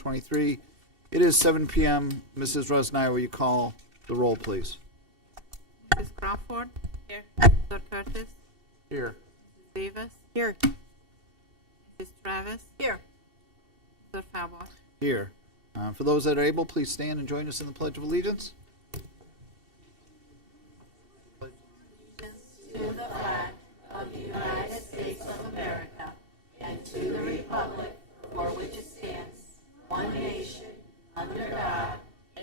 2023. It is 7 p.m. Mrs. Rosnaya, will you call the roll, please? Mrs. Crawford? Here. Mr. Curtis? Here. Mrs. Davis? Here. Mrs. Travis? Here. Mr. Fabor? Here. For those that are able, please stand and join us in the Pledge of Allegiance. To the flag of the United States of America and to the republic for which it stands, one nation, under God,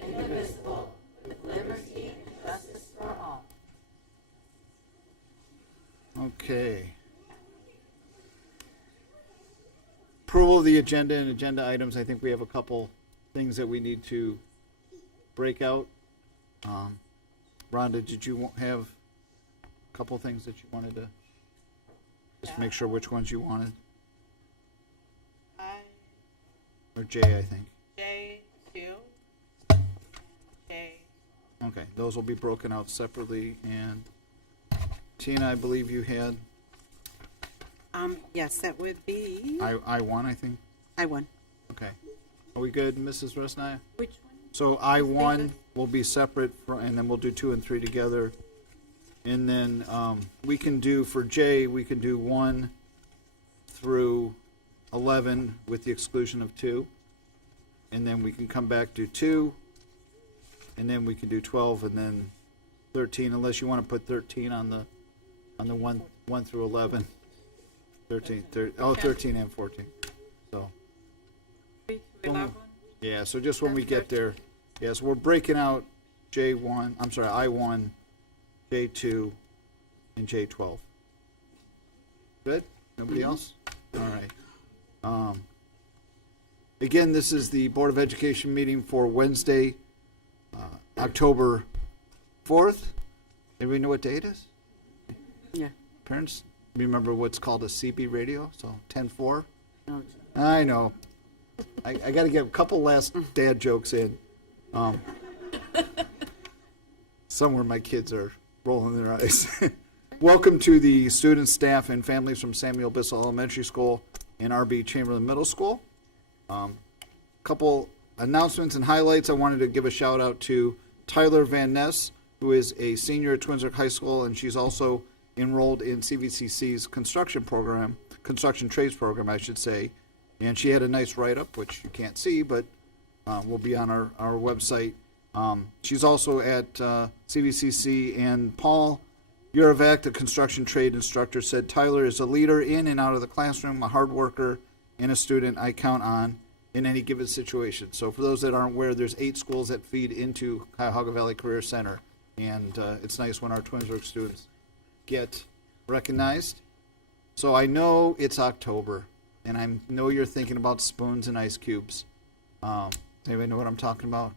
indivisible, with liberty and justice for all. Okay. Approval of the agenda and agenda items. I think we have a couple things that we need to break out. Rhonda, did you have a couple things that you wanted to just make sure which ones you wanted? Or Jay, I think. J2. J. Okay, those will be broken out separately. And Tina, I believe you had Yes, that would be I1, I think. I1. Okay. Are we good, Mrs. Resnaya? Which one? So I1 will be separate, and then we'll do 2 and 3 together. And then we can do, for J, we can do 1 through 11 with the exclusion of 2. And then we can come back to 2. And then we can do 12 and then 13, unless you want to put 13 on the 1 through 11. 13 and 14. So. 3 to 11? Yeah, so just when we get there, yes, we're breaking out I1, J2, and J12. Good? Nobody else? All right. Again, this is the Board of Education meeting for Wednesday, October 4th. Everybody know what day it is? Yeah. Parents, remember what's called a CB radio? So 10-4. No. I know. I got to get a couple last dad jokes in. Somewhere my kids are rolling their eyes. Welcome to the students, staff, and families from Samuel Bissell Elementary School and R.B. Chamberlain Middle School. Couple announcements and highlights. I wanted to give a shout out to Tyler Van Ness, who is a senior at Twinsburg High School, and she's also enrolled in CVCC's construction trades program, I should say. And she had a nice write-up, which you can't see, but will be on our website. She's also at CVCC, and Paul Uravec, the construction trade instructor, said Tyler is a leader in and out of the classroom, a hard worker, and a student I count on in any given situation. So for those that aren't aware, there's 8 schools that feed into Cuyahoga Valley Career Center, and it's nice when our Twinsburg students get recognized. So I know it's October, and I know you're thinking about spoons and ice cubes. Anybody know what I'm talking about?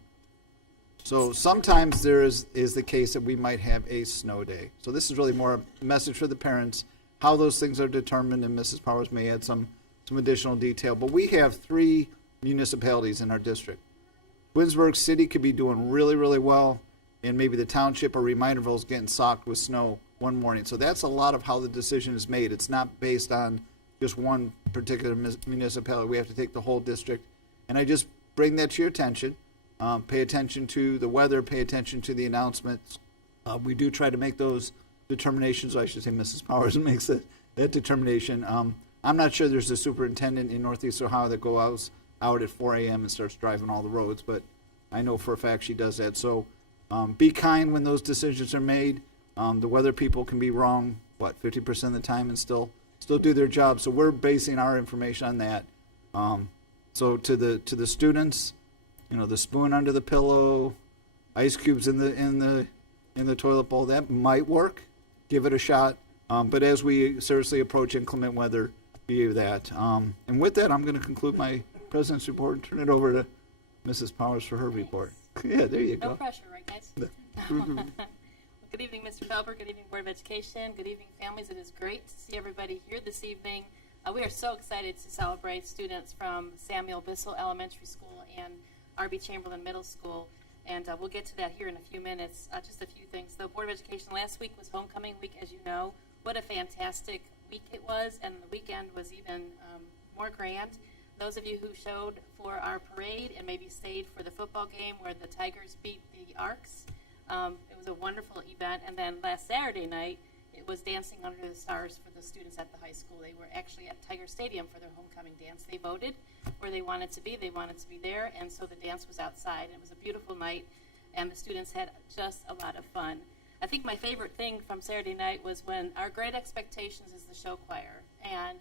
So sometimes there is the case that we might have a snow day. So this is really more a message for the parents, how those things are determined, and Mrs. Powers may add some additional detail. But we have 3 municipalities in our district. Twinsburg City could be doing really, really well, and maybe the township or Reminderville is getting socked with snow one morning. So that's a lot of how the decision is made. It's not based on just one particular municipality. We have to take the whole district. And I just bring that to your attention. Pay attention to the weather, pay attention to the announcements. We do try to make those determinations. I should say Mrs. Powers makes that determination. I'm not sure there's a superintendent in Northeast Ohio that goes out at 4 a.m. and starts driving all the roads, but I know for a fact she does that. So be kind when those decisions are made. The weather people can be wrong, 50% of the time, and still do their job. So we're basing our information on that. So to the students, the spoon under the pillow, ice cubes in the toilet bowl, that might work. Give it a shot. But as we seriously approach inclement weather, be that. And with that, I'm going to conclude my president's report and turn it over to Mrs. Powers for her report. Yeah, there you go. No pressure, right, guys? Good evening, Mr. Felber. Good evening, Board of Education. Good evening, families. It is great to see everybody here this evening. We are so excited to celebrate students from Samuel Bissell Elementary School and R.B. Chamberlain Middle School, and we'll get to that here in a few minutes. Just a few things. The Board of Education last week was homecoming week, as you know. What a fantastic week it was, and the weekend was even more grand. those of you who showed for our parade and maybe stayed for the football game where the Tigers beat the Arcs, it was a wonderful event. And then last Saturday night, it was Dancing Under the Stars for the students at the high school. They were actually at Tiger Stadium for their homecoming dance. They voted where they wanted to be. They wanted to be there, and so the dance was outside. And it was a beautiful night, and the students had just a lot of fun. I think my favorite thing from Saturday night was when our Great Expectations is the show choir, and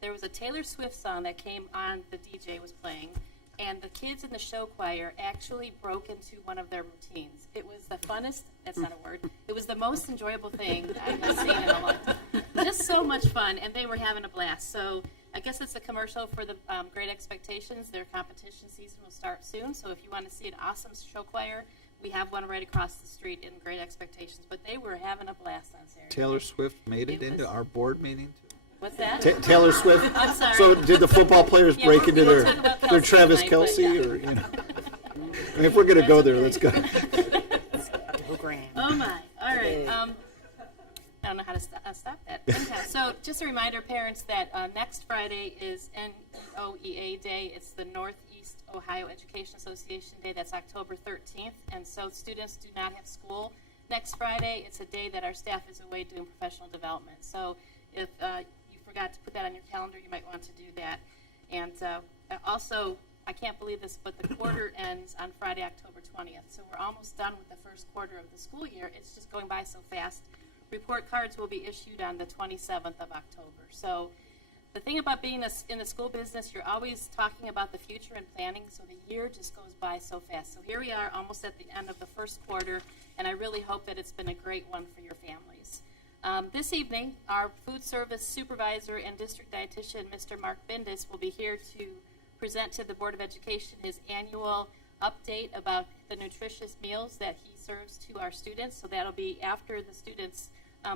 there was a Taylor Swift song that came on, the DJ was playing, and the kids in the show choir actually broke into one of their routines. It was the funnest, that's not a word, it was the most enjoyable thing I've seen in a long time. Just so much fun, and they were having a blast. So I guess it's a commercial for the Great Expectations. Their competition season will start soon, so if you want to see an awesome show choir, we have one right across the street in Great Expectations. But they were having a blast on Saturday. Taylor Swift made it It into was- our board meeting too. What's that? Taylor Swift. I'm sorry. So did the football players Yeah, break we'll- into we'll their talk about their Kelsey Travis tonight, Kelsey, but yeah. or I mean, if we're gonna go there, let's go. Oh my! All right. I don't know how to stop that. Anyhow, so just a reminder, parents, that next Friday is NOEA Day. It's the Northeast Ohio Education Association Day. That's October 13th, and so students do not have school next Friday. It's a day that our staff is away doing professional development. So if you forgot to put that on your calendar, you might want to do that. And also, I can't believe this, but the quarter ends on Friday, October 20th. So we're almost done with the first quarter of the school year. It's just going by so fast. Report cards will be issued on the 27th of October. So the thing about being in the school business, you're always talking about the future and planning, so the year just goes by so fast. So here we are almost at the end of the first quarter, and I really hope that it's been a great one for your families. This evening, our food service supervisor and district dietitian, Mr. Mark Bindis, will be here to present to the Board of Education his annual update about the nutritious meals that he serves to our students. So that'll be after the students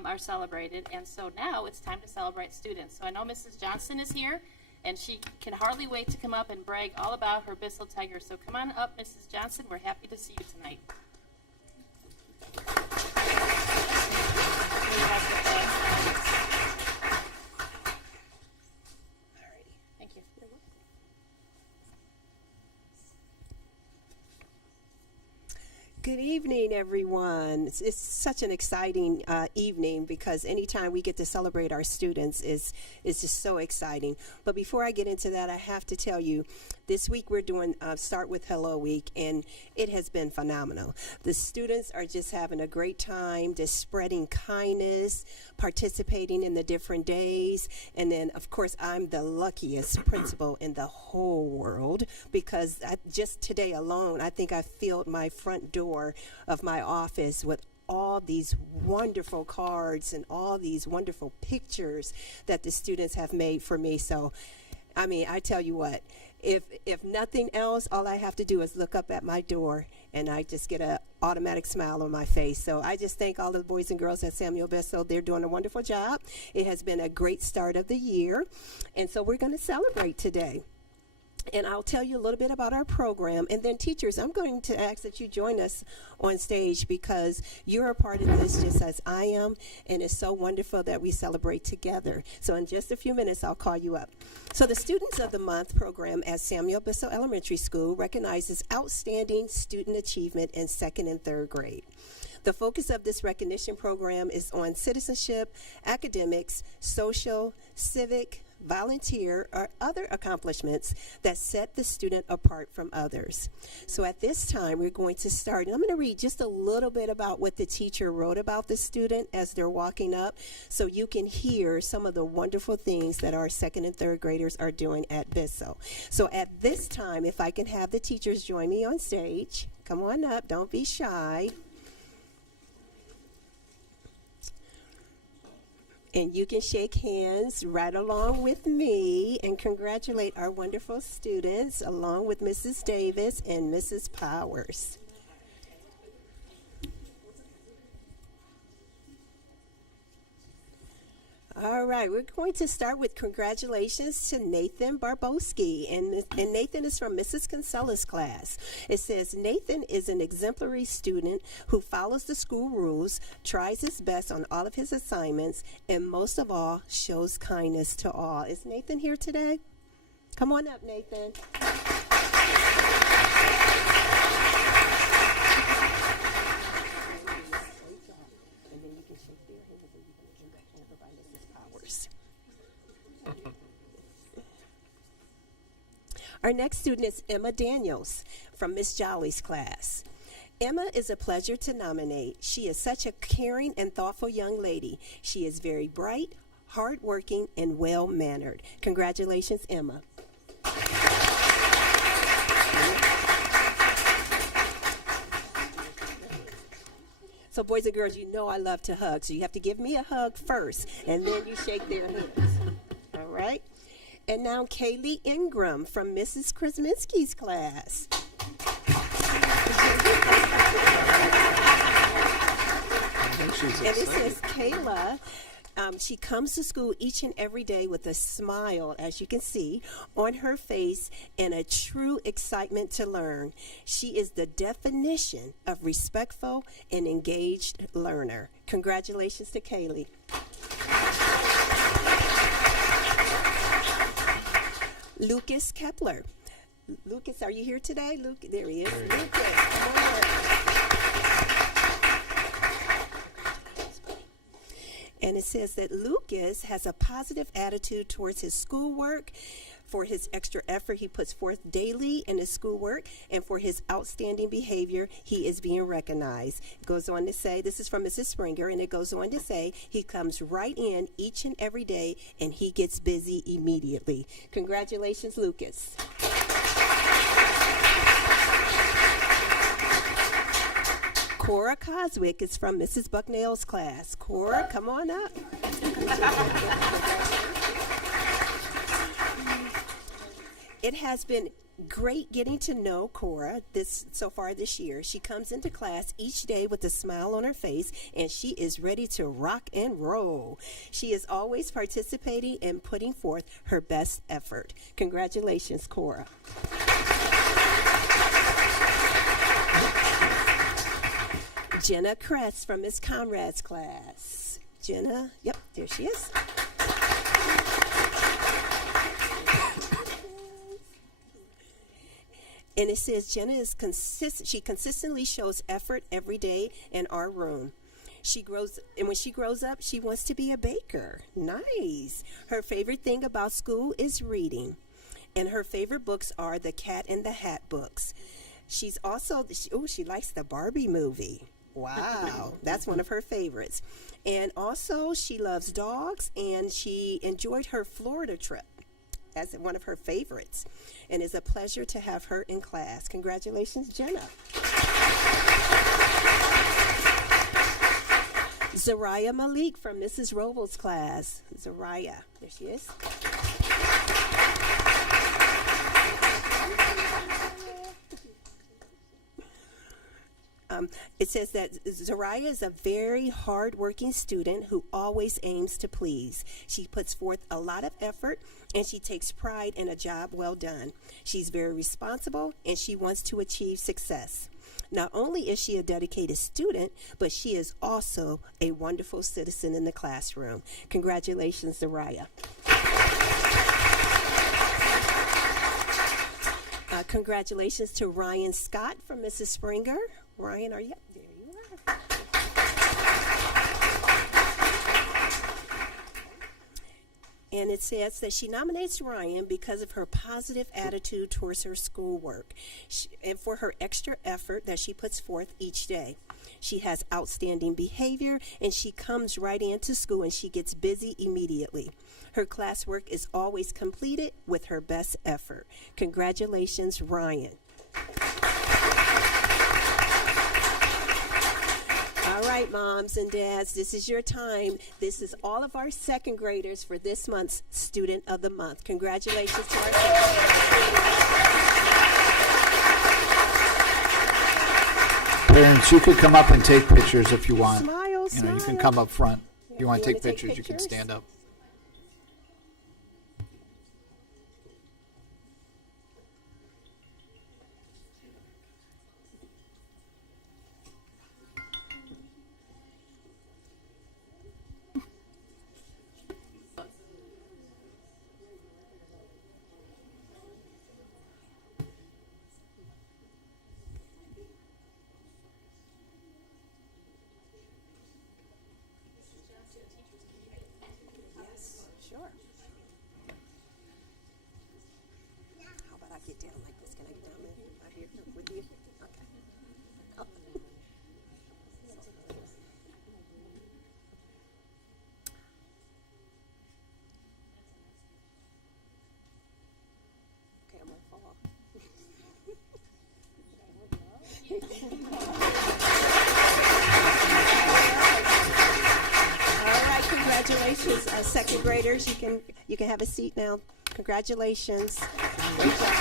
are celebrated. And so now it's time to celebrate students. So I know Mrs. Johnson is here, and she can hardly wait to come up and brag all about her Bissell Tiger. So come on up, Mrs. Johnson. We're happy to see you tonight. Thank you. Good evening, everyone. It's such an exciting evening because anytime we get to celebrate our students is just so exciting. But before I get into that, I have to tell you, this week we're doing Start with Hello Week, and it has been phenomenal. The students are just having a great time, just spreading kindness, participating in the different days. And then, of course, I'm the luckiest principal in the whole world because just today alone, I think I filled my front door of my office with all these wonderful cards and all these wonderful pictures that the students have made for me. So, I mean, I tell you what, if nothing else, all I have to do is look up at my door and I just get an automatic smile on my face. So I just thank all the boys and girls at Samuel Bissell. They're doing a wonderful job. It has been a great start of the year. And so we're going to celebrate today. And I'll tell you a little bit about our program. And then teachers, I'm going to ask that you join us on stage because you're a part of this just as I am. And it's so wonderful that we celebrate together. So in just a few minutes, I'll call you up. So the Students of the Month program at Samuel Bissell Elementary School recognizes outstanding student achievement in 2nd and 3rd grade. The focus of this recognition program is on citizenship, academics, social, civic, volunteer, or other accomplishments that set the student apart from others. So at this time, we're going to start, and I'm going to read just a little bit about what the teacher wrote about the student as they're walking up, so you can hear some of the wonderful things that our 2nd and 3rd graders are doing at Bissell. So at this time, if I can have the teachers join me on stage. Come on up, don't be shy. And you can shake hands right along with me and congratulate our wonderful students along with Mrs. Davis and Mrs. Powers. All right, we're going to start with congratulations to Nathan Barbowski, and Nathan is from Mrs. Kinsella's class. It says, Nathan is an exemplary student who follows the school rules, tries his best on all of his assignments, and most of all, shows kindness to all. Is Nathan here today? Come on up, Nathan. And then you can shake their hands and you can back over by Mrs. Powers. Our next student is Emma Daniels from Miss Jolly's class. Emma is a pleasure to nominate. She is such a caring and thoughtful young lady. She is very bright, hardworking, and well-mannered. Congratulations, Emma. So boys and girls, you know I love to hug, so you have to give me a hug first, and then you shake their hands. All right? And now Kaylee Ingram from Mrs. Krasinski's class. And it says Kayla. She comes to school each and every day with a smile, as you can see, on her face and a true excitement to learn. She is the definition of respectful and engaged learner. Congratulations to Kaylee. Lucas Kepler. Lucas, are you here today? Luke, there he is. Lucas, come on. And it says that Lucas has a positive attitude towards his schoolwork, for his extra effort he puts forth daily in his schoolwork, and for his outstanding behavior, he is being recognized. It goes on to say, this is from Mrs. Springer, and it goes on to say, he comes right in each and every day, and he gets busy immediately. Congratulations, Lucas. Cora Coswick is from Mrs. Bucknell's class. Cora, come on up. It has been great getting to know Cora so far this year. She comes into class each day with a smile on her face, and she is ready to rock and roll. She is always participating and putting forth her best effort. Congratulations, Cora. Jenna Kress from Miss Conrad's class. Jenna, yep, there she is. And it says Jenna is she consistently shows effort every day in our room. When she grows up, she wants to be a baker. Nice. Her favorite thing about school is reading. And her favorite books are the Cat in the Hat books. She's also, she likes the Barbie movie. Wow, that's one of her favorites. And also, she loves dogs, and she enjoyed her Florida trip as one of her favorites. And it's a pleasure to have her in class. Congratulations, Jenna. Zariah Malik from Mrs. Robles' class. Zariah, there she is. It says that Zariah is a very hard-working student who always aims to please. She puts forth a lot of effort, and she takes pride in a job well done. She's very responsible, and she wants to achieve success. Not only is she a dedicated student, but she is also a wonderful citizen in the classroom. Congratulations, Zariah. Congratulations to Ryan Scott from Mrs. Springer. Ryan, are you up? There you are. And it says that she nominates Ryan because of her positive attitude towards her schoolwork and for her extra effort that she puts forth each day. She has outstanding behavior, and she comes right into school and she gets busy immediately. Her classwork is always completed with her best effort. Congratulations, Ryan. All right, moms and dads, this is your time. This is all of our second graders for this month's Student of the Month. Congratulations to our second Parents, you could come up and take pictures if you want. Smile, You know, you can smile. come up front. If you want to You take wanna take pictures, you can pictures? stand up. sit down like this. Can I get down there? Right here with you? Okay. Oh. Okay, I'm gonna fall. All right, congratulations, second graders. You can have a seat now. Congratulations. Great job.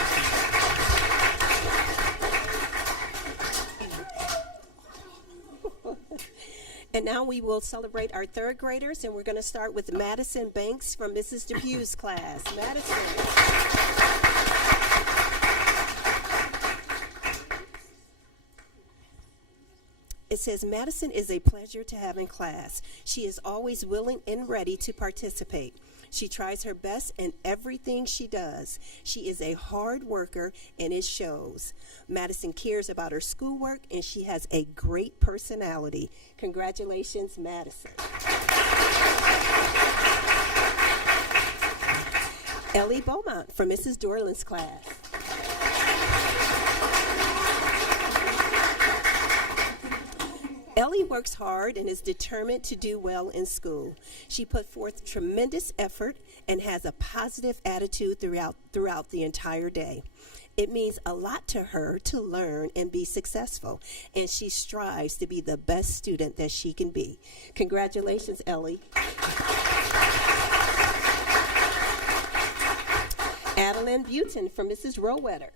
And now we will celebrate our third graders, and we're going to start with Madison Banks from Mrs. Depew's class. Madison. It says, Madison is a pleasure to have in class. She is always willing and ready to participate. She tries her best in everything she does. She is a hard worker, and it shows. Madison cares about her schoolwork, and she has a great personality. Congratulations, Madison. Ellie Beaumont from Mrs. Dorland's class. Ellie works hard and is determined to do well in school. She put forth tremendous effort and has a positive attitude throughout the entire day. It means a lot to her to learn and be successful, and she strives to be the best student that she can be. Congratulations, Ellie. Adeline Butin from Mrs. Rowetter.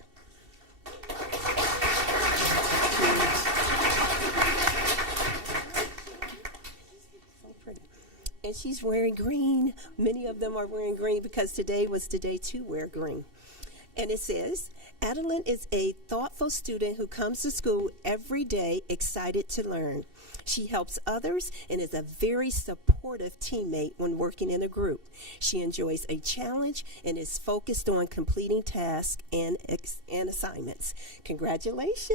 And she's wearing green. Many of them are wearing green because today was the day to wear green. And it says, Adeline is a thoughtful student who comes to school every day excited to learn. She helps others and is a very supportive teammate when working in a group. She enjoys a challenge and is focused on completing tasks and assignments. Congratulations.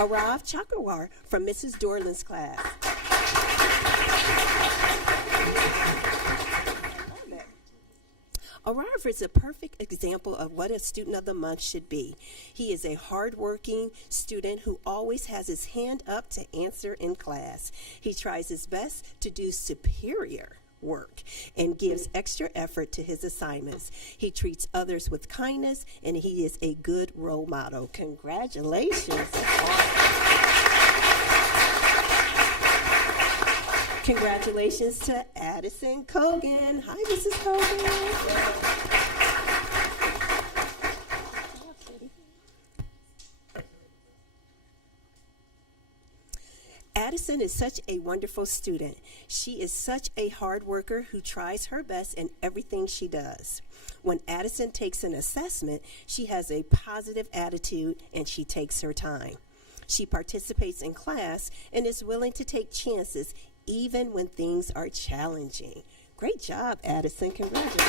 Arav Chakravar from Mrs. Dorland's class. Arav is a perfect example of what a student of the month should be. He is a hardworking student who always has his hand up to answer in class. He tries his best to do superior work and gives extra effort to his assignments. He treats others with kindness, and he is a good role model. Congratulations. Congratulations to Addison Cogan. Hi, Mrs. Cogan. Addison is such a wonderful student. She is such a hard worker who tries her best in everything she does. When Addison takes an assessment, she has a positive attitude and she takes her time. She participates in class and is willing to take chances even when things are challenging. Great job, Addison. Congratulations.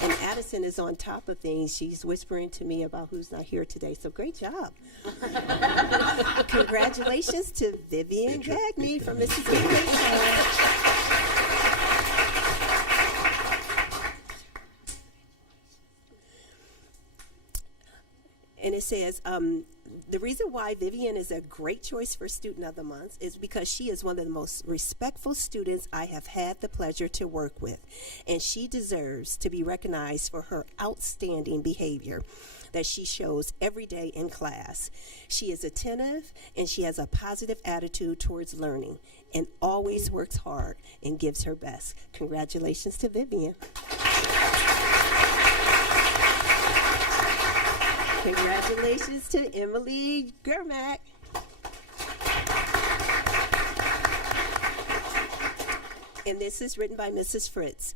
And Addison is on top of things. She's whispering to me about who's not here today. So great job. Congratulations to Vivian Gagney from Mississippi. And it says, the reason why Vivian is a great choice for Student of the Month is because she is one of the most respectful students I have had the pleasure to work with. And she deserves to be recognized for her outstanding behavior that she shows every day in class. She is attentive and she has a positive attitude towards learning and always works hard and gives her best. Congratulations to Vivian. Congratulations to Emily Germack. And this is written by Mrs. Fritz.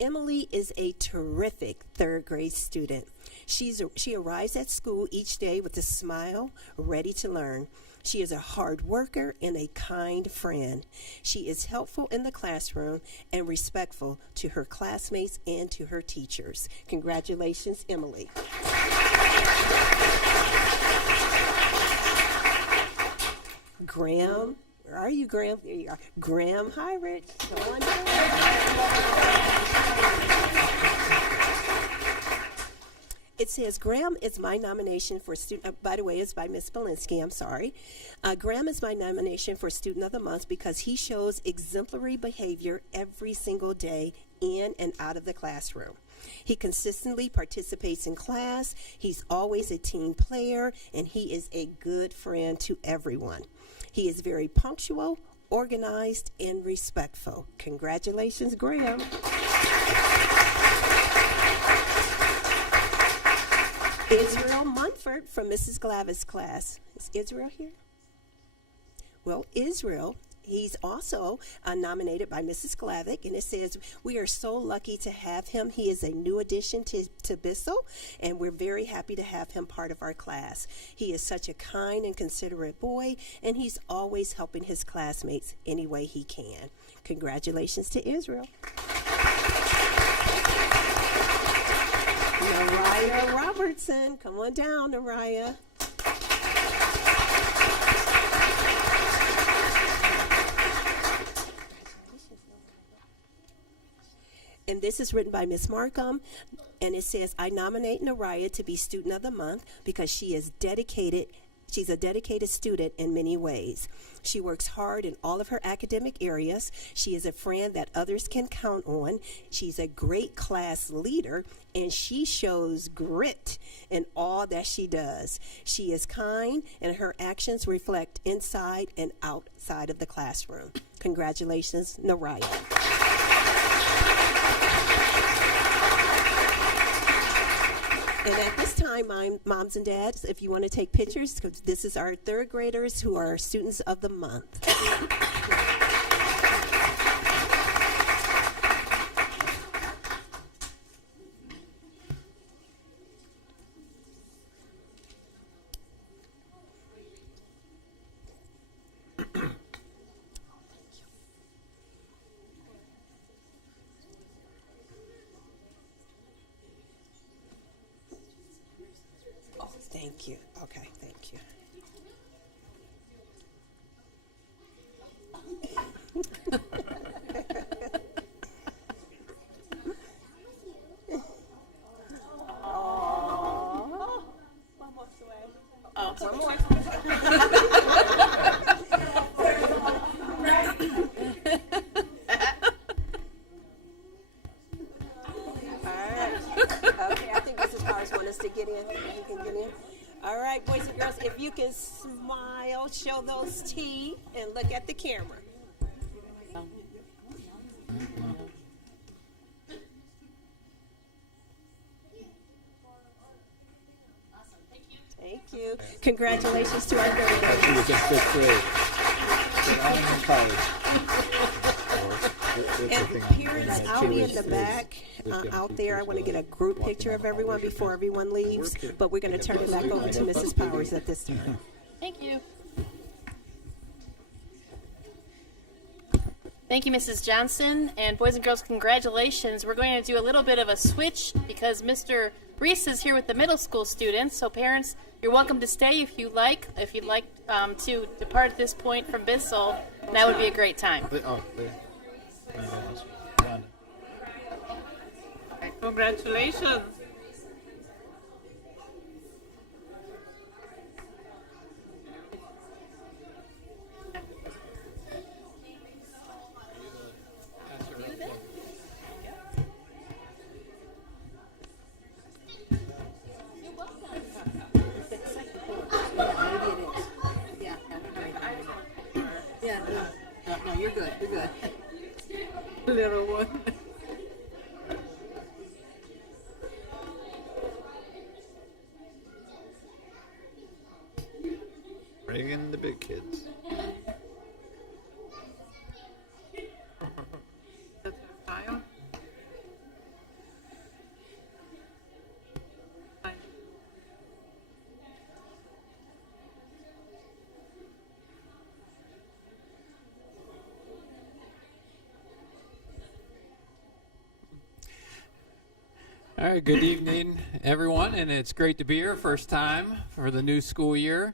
Emily is a terrific third grade student. She arrives at school each day with a smile, ready to learn. She is a hard worker and a kind friend. She is helpful in the classroom and respectful to her classmates and to her teachers. Congratulations, Emily. Graham Where are you, Graham? There you are. Graham Hyrich. Come on down. It says, Graham is my nomination for student, by the way, it's by Miss Belinsky, I'm sorry. Graham is my nomination for Student of the Month because he shows exemplary behavior every single day in and out of the classroom. He consistently participates in class, he's always a team player, and he is a good friend to everyone. He is very punctual, organized, and respectful. Congratulations, Graham. Israel Munford from Mrs. Glavis' class. Is Israel here? Well, Israel, he's also nominated by Mrs. Glavick, and it says, we are so lucky to have him. He is a new addition to Bissell, and we're very happy to have him part of our class. He is such a kind and considerate boy, and he's always helping his classmates any way he can. Congratulations to Israel. Naraya Robertson, come on down, Naraya. And this is written by Miss Markham, and it says, I nominate Naraya to be Student of the Month because she is dedicated. She's a dedicated student in many ways. She works hard in all of her academic areas. She is a friend that others can count on. She's a great class leader, and she shows grit in all that she does. She is kind, and her actions reflect inside and outside of the classroom. Congratulations, Naraya. And at this time, moms and dads, if you want to take pictures, because this is our third graders who are students of the month. Thank you. Okay, thank you. One more. Okay, I think Mrs. Powers wants us to get in. You can get in. All right, boys and girls, if you can smile, show those teeth, and look at the camera. Thank you. Congratulations to our girls. She was in 5th grade. In college. And parents, I'll be in the back out there. I want to get a group picture of everyone before everyone leaves, but we're going to turn it back over to Mrs. Powers at this time. Thank you. Thank you, Mrs. Johnson. And boys and girls, congratulations. We're going to do a little bit of a switch because Mr. Reese is here with the middle school students. So parents, you're welcome to stay if you like. If you'd like to depart at this point from Bissell, that would be a great time. Congratulations. No, you're good. You're good. Little one. Bring in the big kids. That's a file. All right, good evening, everyone, and it's great to be here. First time for the new school year.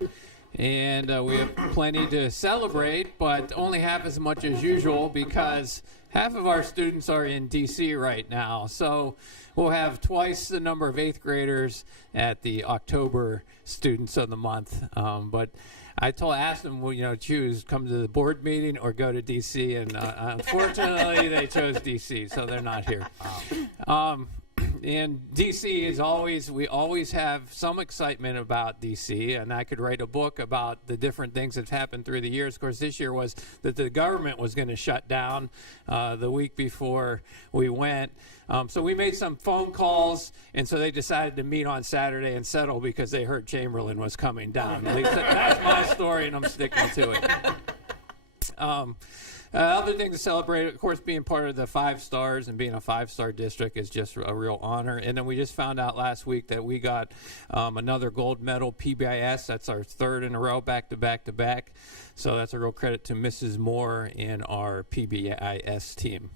and we have plenty to celebrate, but only half as much as usual because half of our students are in D.C. right now. So we'll have twice the number of 8th graders at the October Students of the Month. But I asked them, well, choose come to the board meeting or go to D.C. And unfortunately, they chose D.C., so they're not here. And D.C. we always have some excitement about D.C., and I could write a book about the different things that happened through the years. Of course, this year was that the government was going to shut down the week before we went. So we made some phone calls, and so they decided to meet on Saturday and settle because they heard Chamberlain was coming down. At least that's my story, and I'm sticking to it. Other things to celebrate, of course, being part of the 5 stars and being a 5-star district is just a real honor. And then we just found out last week that we got another gold medal PBIS. That's our 3rd in a row, back to back to back. So that's a real credit to Mrs. Moore and our PBIS team.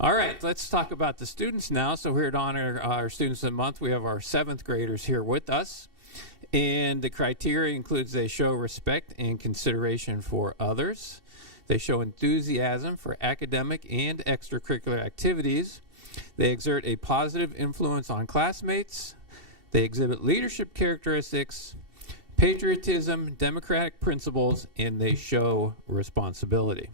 All right, let's talk about the students now. So here to honor our Students of the Month, we have our 7th graders here with us. And the criteria includes they show respect and consideration for others. They show enthusiasm for academic and extracurricular activities. They exert a positive influence on classmates. They exhibit leadership characteristics, patriotism, democratic principles, and they show responsibility.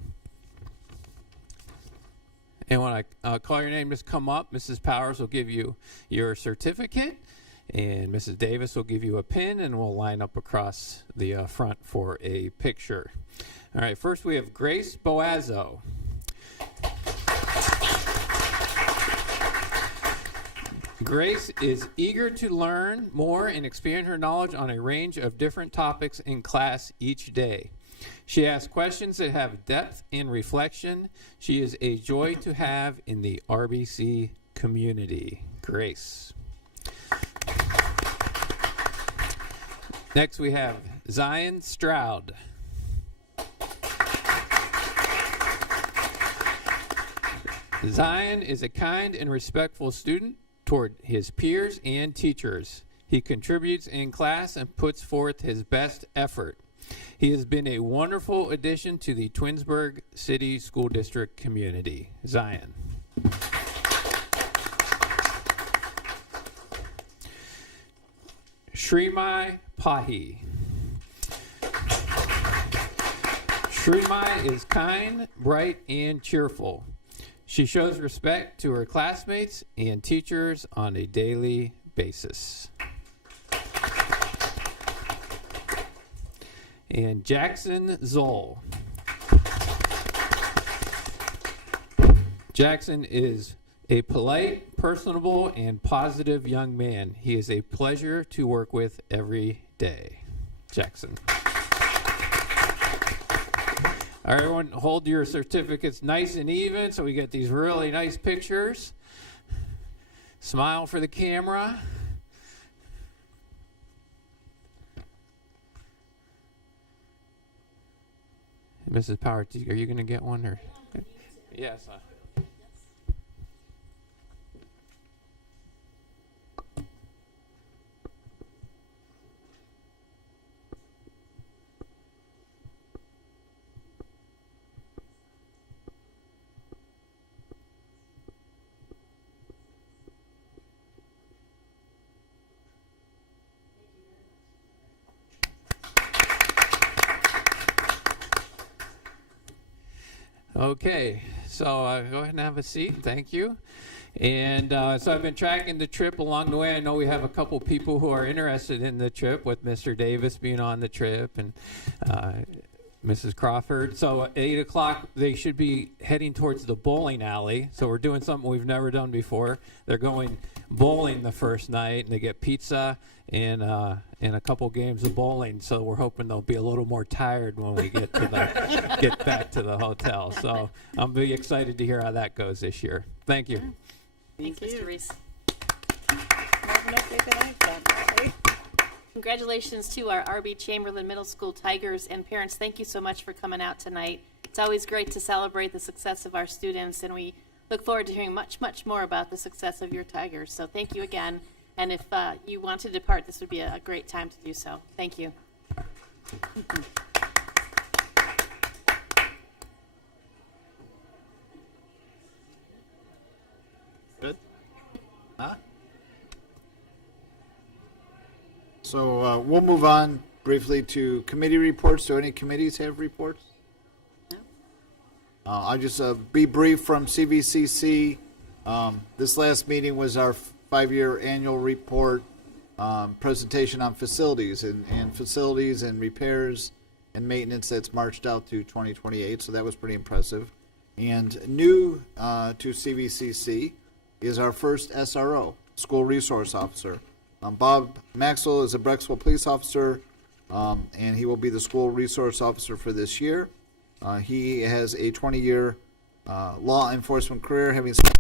And when I call your name, just come up. Mrs. Powers will give you your certificate, and Mrs. Davis will give you a pin, and we'll line up across the front for a picture. All right, first we have Grace Boazzo. Grace is eager to learn more and expand her knowledge on a range of different topics in class each day. She asks questions that have depth and reflection. She is a joy to have in the RBC community. Grace. Next we have Zion Stroud. Zion is a kind and respectful student toward his peers and teachers. He contributes in class and puts forth his best effort. He has been a wonderful addition to the Twinsburg City School District community. Zion. Srimai Pahi. Srimai is kind, bright, and cheerful. She shows respect to her classmates and teachers on a daily basis. And Jackson Zoll. Jackson is a polite, personable, and positive young man. He is a pleasure to work with every day. Jackson. All right, everyone, hold your certificates nice and even so we get these really nice pictures. Smile for the camera. Mrs. Power, are you going to get one? Or? Yes. Okay, so go ahead and have a seat. Thank you. And so I've been tracking the trip along the way. I know we have a couple people who are interested in the trip, with Mr. Davis being on the trip and Mrs. Crawford. So at 8 o'clock, they should be heading towards the bowling alley. So we're doing something we've never done before. They're going bowling the first night, and they get pizza and a couple games of bowling. So we're hoping they'll be a little more tired when we get to get back to the hotel. So I'm very excited to hear how that goes this year. Thank you. Thanks, Mr. Reese. Congratulations to our R.B. Chamberlain Middle School Tigers, and parents, thank you so much for coming out tonight. It's always great to celebrate the success of our students, and we look forward to hearing much, much more about the success of your Tigers. So thank you again, and if you want to depart, this would be a great time to do so. Thank you. Good. Huh? So we'll move on briefly to committee reports. Do any committees have reports? No. I'll just be brief from CVCC. This last meeting was our 5-year annual report presentation on facilities and facilities and repairs and maintenance that's marched out to 2028. So that was pretty impressive. And new to CVCC is our first SRO, School Resource Officer. Bob Maxwell is a Brecksville police officer, and he will be the School Resource Officer for this year. He has a 20-year law enforcement career, having spent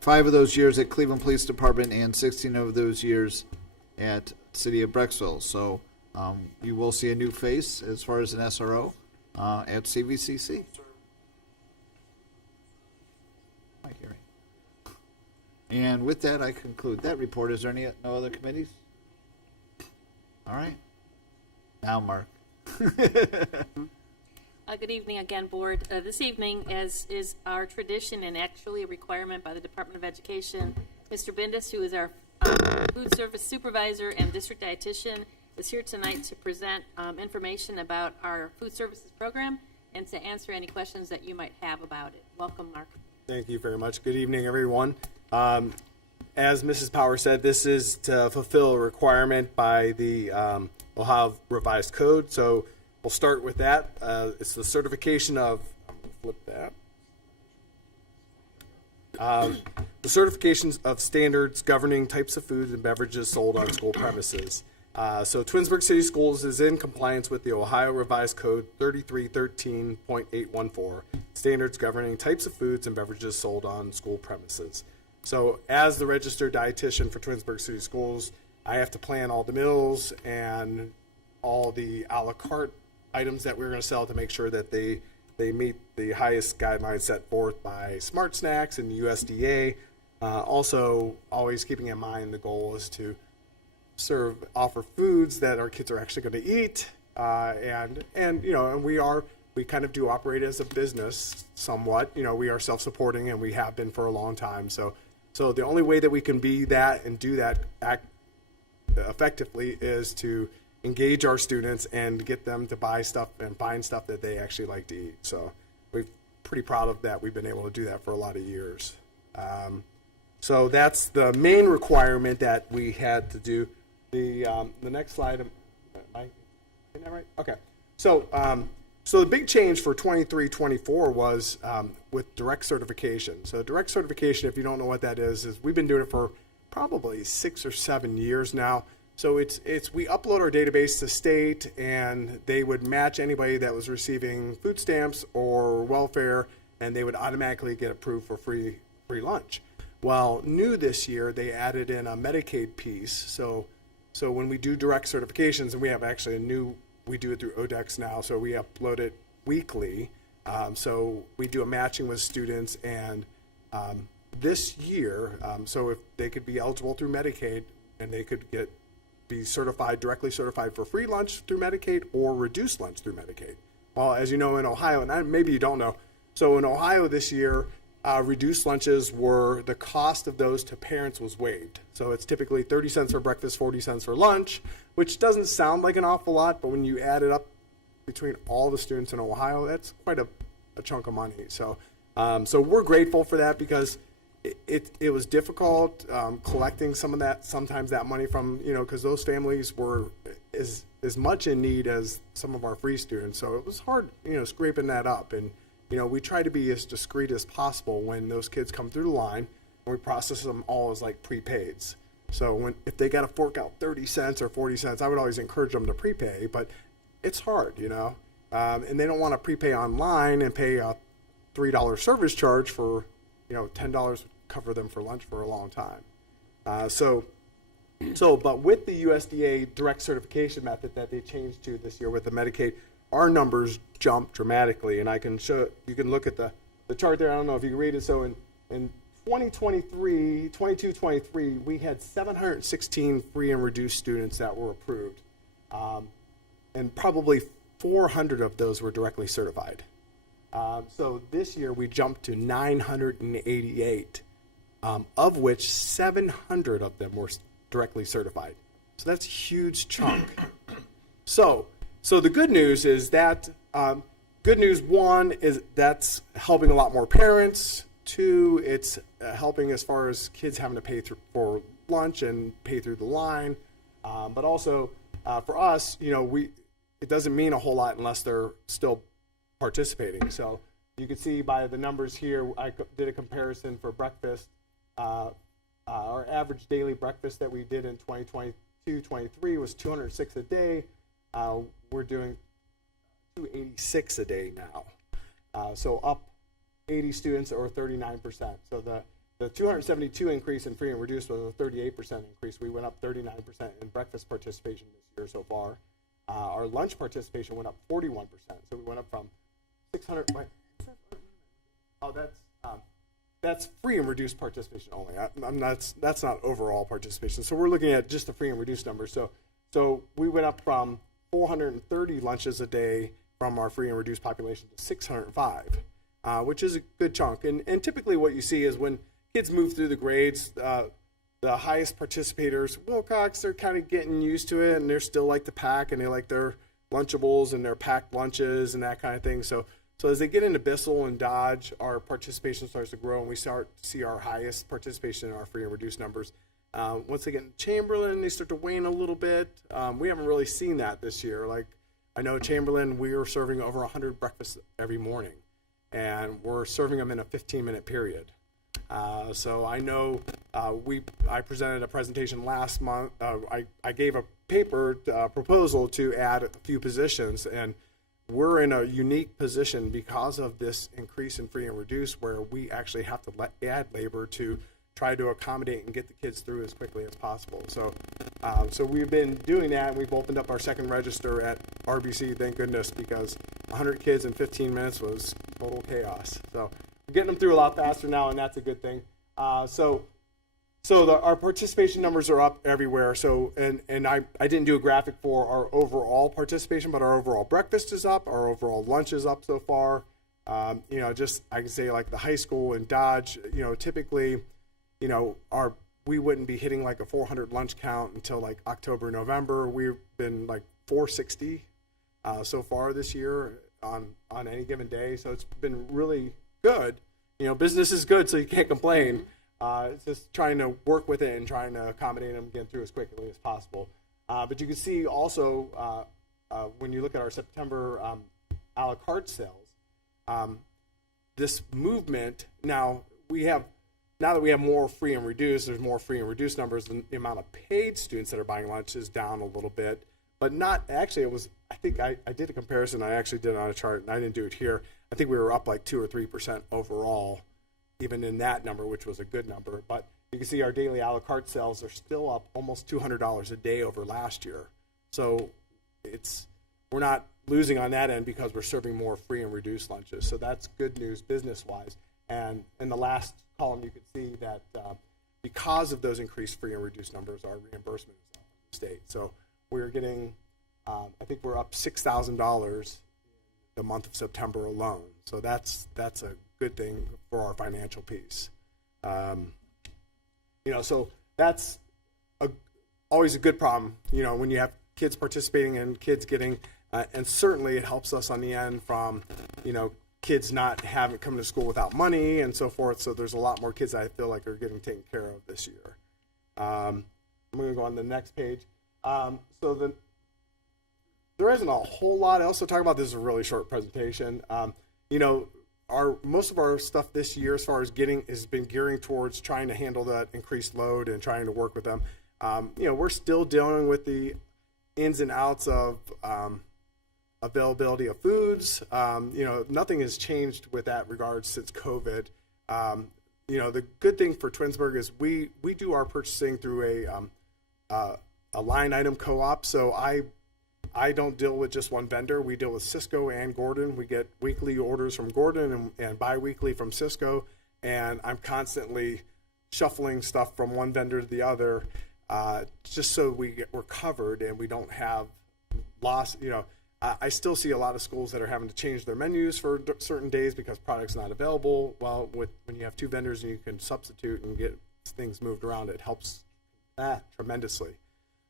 5 of those years at Cleveland Police Department and 16 of those years at City of Brecksville. So you will see a new face as far as an SRO at CVCC. Hi, Gary. And with that, I conclude that report. Is there no other committees? All right. Now, Mark. Good evening again, Board. This evening, as is our tradition and actually a requirement by the Department of Education, Mr. Bendis, who is our food service supervisor and district dietitian, is here tonight to present information about our food services program and to answer any questions that you might have about it. Welcome, Mark. Thank you very much. Good evening, everyone. As Mrs. Power said, this is to fulfill a requirement by the Ohio Revised Code. So we'll start with that. It's the certification of, flip that. The certifications of standards governing types of foods and beverages sold on school premises. So Twinsburg City Schools is in compliance with the Ohio Revised Code 3313.814, standards governing types of foods and beverages sold on school premises. So as the registered dietitian for Twinsburg City Schools, I have to plan all the meals and all the a la carte items that we're going to sell to make sure that they meet the highest guidelines set forth by Smart Snacks and the USDA. Also, always keeping in mind the goal is to offer foods that our kids are actually going to eat, and we kind of do operate as a business somewhat. You know, we are self-supporting and we have been for a long time. So the only way that we can be that and do that act effectively is to engage our students and get them to buy stuff and find stuff that they actually like to eat. So we're pretty proud of that. We've been able to do that for a lot of years. So that's the main requirement that we had to do. The next slide, am I getting that right? Okay. So the big change for 23-24 was with direct certification. So direct certification, if you don't know what that is we've been doing it for probably 6 or 7 years now. So it's we upload our database to state, and they would match anybody that was receiving food stamps or welfare, and they would automatically get approved for free lunch. Well, new this year, they added in a Medicaid piece. So when we do direct certifications, and we have actually we do it through ODEX now, so we upload it weekly. So we do a matching with students, and this year, so if they could be eligible through Medicaid, and they could be directly certified for free lunch through Medicaid or reduced lunch through Medicaid. Well, as you know, in Ohio, and maybe you don't know, so in Ohio this year, reduced lunches the cost of those to parents was waived. So it's typically 30 cents for breakfast, 40 cents for lunch, which doesn't sound like an awful lot, but when you add it up between all the students in Ohio, that's quite a chunk of money. So we're grateful for that because it was difficult collecting sometimes that money from, because those families were as much in need as some of our free students. So it was hard, scraping that up. And, we try to be as discreet as possible when those kids come through the line, and we process them all as like prepaids. So if they got to fork out 30 cents or 40 cents, I would always encourage them to prepay, but it's hard, and they don't want to prepay online and pay a $3 service charge for, $10 cover them for lunch for a long time. But with the USDA direct certification method that they changed to this year with the Medicaid, our numbers jumped dramatically, and you can look at the chart there. I don't know if you can read it. So in 22-23, we had 716 free and reduced students that were approved. and probably 400 of those were directly certified. So this year we jumped to 988, of which 700 of them were directly certified. So that's a huge chunk. So the good news is that, good news one is that's helping a lot more parents. Two, it's helping as far as kids having to pay for lunch and pay through the line. But also for us, it doesn't mean a whole lot unless they're still participating. So you can see by the numbers here, I did a comparison for breakfast. Our average daily breakfast that we did in 2022-23 was 206 a day. We're doing 286 a day now. So up 80 students or 39%. So the 272 increase in free and reduced was a 38% increase. We went up 39% in breakfast participation this year so far. Our lunch participation went up 41%. So we went up from 600. That's free and reduced participation only. That's not overall participation. So we're looking at just the free and reduced numbers. So we went up from 430 lunches a day from our free and reduced population to 605, which is a good chunk. And typically what you see is when kids move through the grades, the highest participators, Wilcox, they're kind of getting used to it, and they're still like to pack, and they like their Lunchables and their packed lunches and that kind of thing. So as they get into Bissell and Dodge, our participation starts to grow, and we start to see our highest participation in our free and reduced numbers. Once they get in Chamberlain, they start to wane a little bit. We haven't really seen that this year. Like, I know Chamberlain, we are serving over 100 breakfasts every morning, and we're serving them in a 15-minute period. So I know I presented a presentation last month. I gave a paper proposal to add a few positions, and we're in a unique position because of this increase in free and reduced, where we actually have to add labor to try to accommodate and get the kids through as quickly as possible. So we've been doing that, and we've opened up our second register at RBC, thank goodness, because 100 kids in 15 minutes was total chaos. So we're getting them through a lot faster now, and that's a good thing. Our participation numbers are up everywhere. So, and I didn't do a graphic for our overall participation, but our overall breakfast is up, our overall lunch is up so far. Just I can say like the high school and Dodge, typically, we wouldn't be hitting like a 400 lunch count until like October, November. We've been like 460 so far this year on any given day. So it's been really good. Business is good, so you can't complain. It's just trying to work with it and trying to accommodate them, get through as quickly as possible. But you can see also when you look at our September a la carte sales, this movement, now that we have more free and reduced, there's more free and reduced numbers, the amount of paid students that are buying lunch is down a little bit. But not, actually, I think I did a comparison, I actually did it on a chart, and I didn't do it here. I think we were up like 2 or 3% overall, even in that number, which was a good number. But you can see our daily a la carte sales are still up almost $200 a day over last year. So we're not losing on that end because we're serving more free and reduced lunches. So that's good news business-wise. And in the last column, you can see that because of those increased free and reduced numbers, our reimbursement is up in the state. So we're getting, I think we're up $6,000 the month of September alone. So that's a good thing for our financial piece. So that's always a good problem, when you have kids participating and kids getting, and certainly it helps us on the end from, kids not having come to school without money and so forth. So there's a lot more kids I feel like are getting taken care of this year. I'm going to go on the next page. There isn't a whole lot else to talk about. This is a really short presentation. Most of our stuff this year, as far as has been gearing towards trying to handle that increased load and trying to work with them. We're still dealing with the ins and outs of availability of foods. Nothing has changed with that regard since COVID. The good thing for Twinsburg is we do our purchasing through a line item co-op. So I don't deal with just one vendor. We deal with Cisco and Gordon. We get weekly orders from Gordon and bi-weekly from Cisco. And I'm constantly shuffling stuff from one vendor to the other just so we're covered and we don't have lost, I still see a lot of schools that are having to change their menus for certain days because product's not available. Well, when you have two vendors and you can substitute and get things moved around, it helps that tremendously.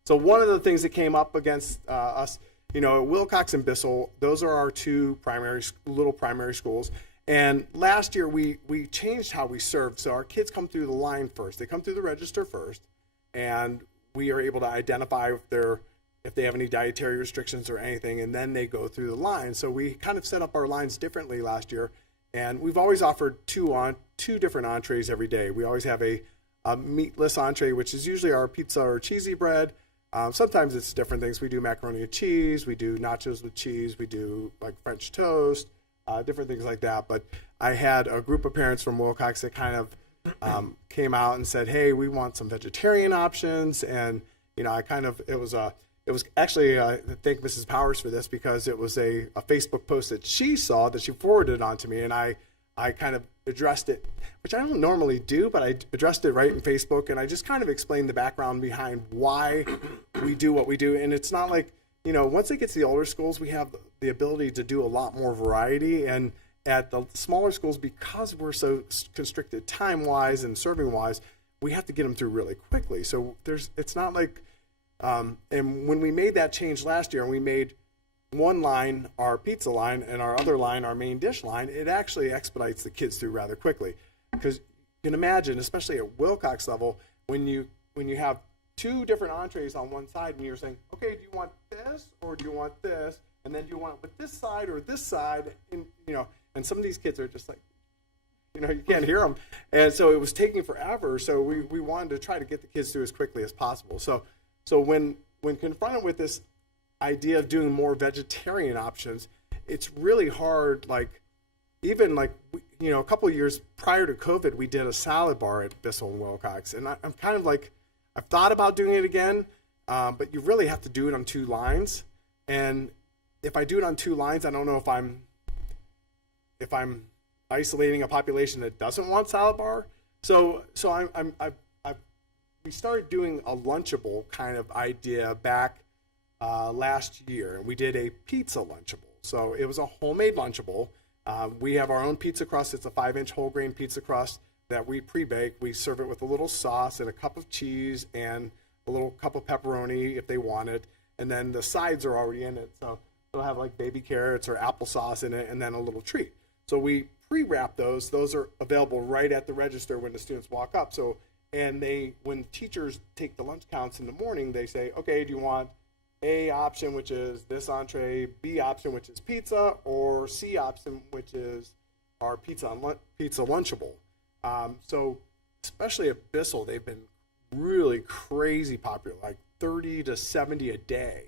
So one of the things that came up against us, Wilcox and Bissell, those are our two little primary schools. And last year we changed how we served. So our kids come through the line first. They come through the register first, and we are able to identify if they have any dietary restrictions or anything, and then they go through the line. So we kind of set up our lines differently last year, and we've always offered two different entrees every day. We always have a meatless entree, which is usually our pizza or cheesy bread. Sometimes it's different things. We do macaroni and cheese, we do nachos with cheese, we do like French toast, different things like that. But I had a group of parents from Wilcox that kind of came out and said, hey, we want some vegetarian options. And, it was actually, I thank Mrs. Powers for this, because it was a Facebook post that she saw that she forwarded on to me. And I kind of addressed it, which I don't normally do, but I addressed it right in Facebook. And I just kind of explained the background behind why we do what we do. And it's not like, once they get to the older schools, we have the ability to do a lot more variety. And at the smaller schools, because we're so constricted time-wise and serving-wise, we have to get them through really quickly. So it's not like, and when we made that change last year, and we made one line our pizza line and our other line our main dish line, it actually expedites the kids through rather quickly. Because you can imagine, especially at Wilcox level, when you have two different entrees on one side, and you're saying, okay, do you want this or do you want this? And then do you want it with this side or this side? And, and some of these kids are just like, you can't hear them. And so it was taking forever. So we wanted to try to get the kids through as quickly as possible. So when confronted with this idea of doing more vegetarian options, it's really hard. Even a couple of years prior to COVID, we did a salad bar at Bissell and Wilcox. And I'm kind of like, I've thought about doing it again, but you really have to do it on two lines. And if I do it on two lines, I don't know if I'm isolating a population that doesn't want salad bar. So we started doing a Lunchable kind of idea back last year, and we did a pizza Lunchable. So it was a homemade Lunchable. We have our own pizza crust. It's a 5-inch whole grain pizza crust that we pre-bake. We serve it with a little sauce and a cup of cheese and a little cup of pepperoni if they want it. And then the sides are already in it. So it'll have like baby carrots or applesauce in it, and then a little treat. So we pre-wrap those. Those are available right at the register when the students walk up. And when teachers take the lunch counts in the morning, they say, okay, do you want A option, which is this entree, B option, which is pizza, or C option, which is our pizza Lunchable. So especially at Bissell, they've been really crazy popular, like 30 to 70 a day.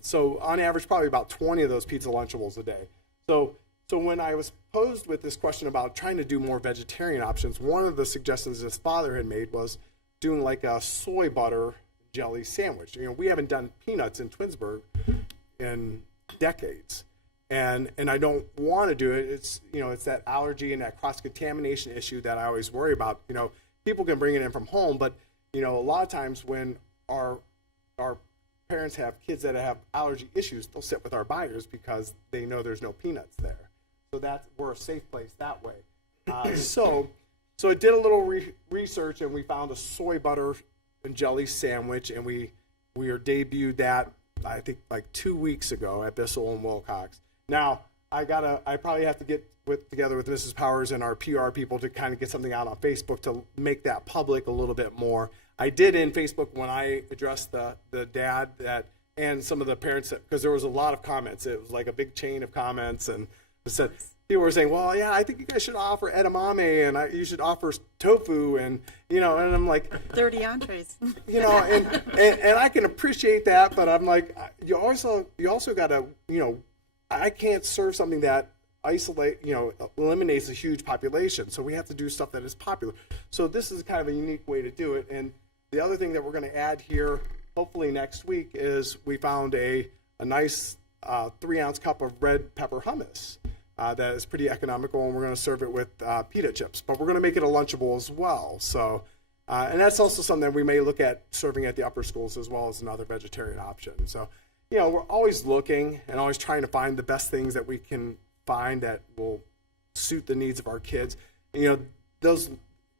So on average, probably about 20 of those pizza Lunchables a day. So when I was posed with this question about trying to do more vegetarian options, one of the suggestions his father had made was doing like a soy butter jelly sandwich. We haven't done peanuts in Twinsburg in decades. And I don't want to do it. It's that allergy and that cross-contamination issue that I always worry about. People can bring it in from home, but, a lot of times when our parents have kids that have allergy issues, they'll sit with our buyers because they know there's no peanuts there. So we're a safe place that way. So I did a little research, and we found a soy butter and jelly sandwich, and we debuted that, I think, like 2 weeks ago at Bissell and Wilcox. Now, I probably have to get together with Mrs. Powers and our PR people to kind of get something out on Facebook to make that public a little bit more. I did in Facebook when I addressed the dad and some of the parents, because there was a lot of comments. It was like a big chain of comments, and it said, people were saying, well, yeah, I think you guys should offer edamame, and you should offer tofu, and and I'm like, 30 entrees. And I can appreciate that, but I'm like, you also got to, I can't serve something that eliminates a huge population. So we have to do stuff that is popular. So this is kind of a unique way to do it. And the other thing that we're going to add here, hopefully next week, is we found a nice 3-ounce cup of red pepper hummus that is pretty economical, and we're going to serve it with pita chips. But we're going to make it a Lunchable as well. So, and that's also something that we may look at serving at the upper schools as well as another vegetarian option. So we're always looking and always trying to find the best things that we can find that will suit the needs of our kids. Those,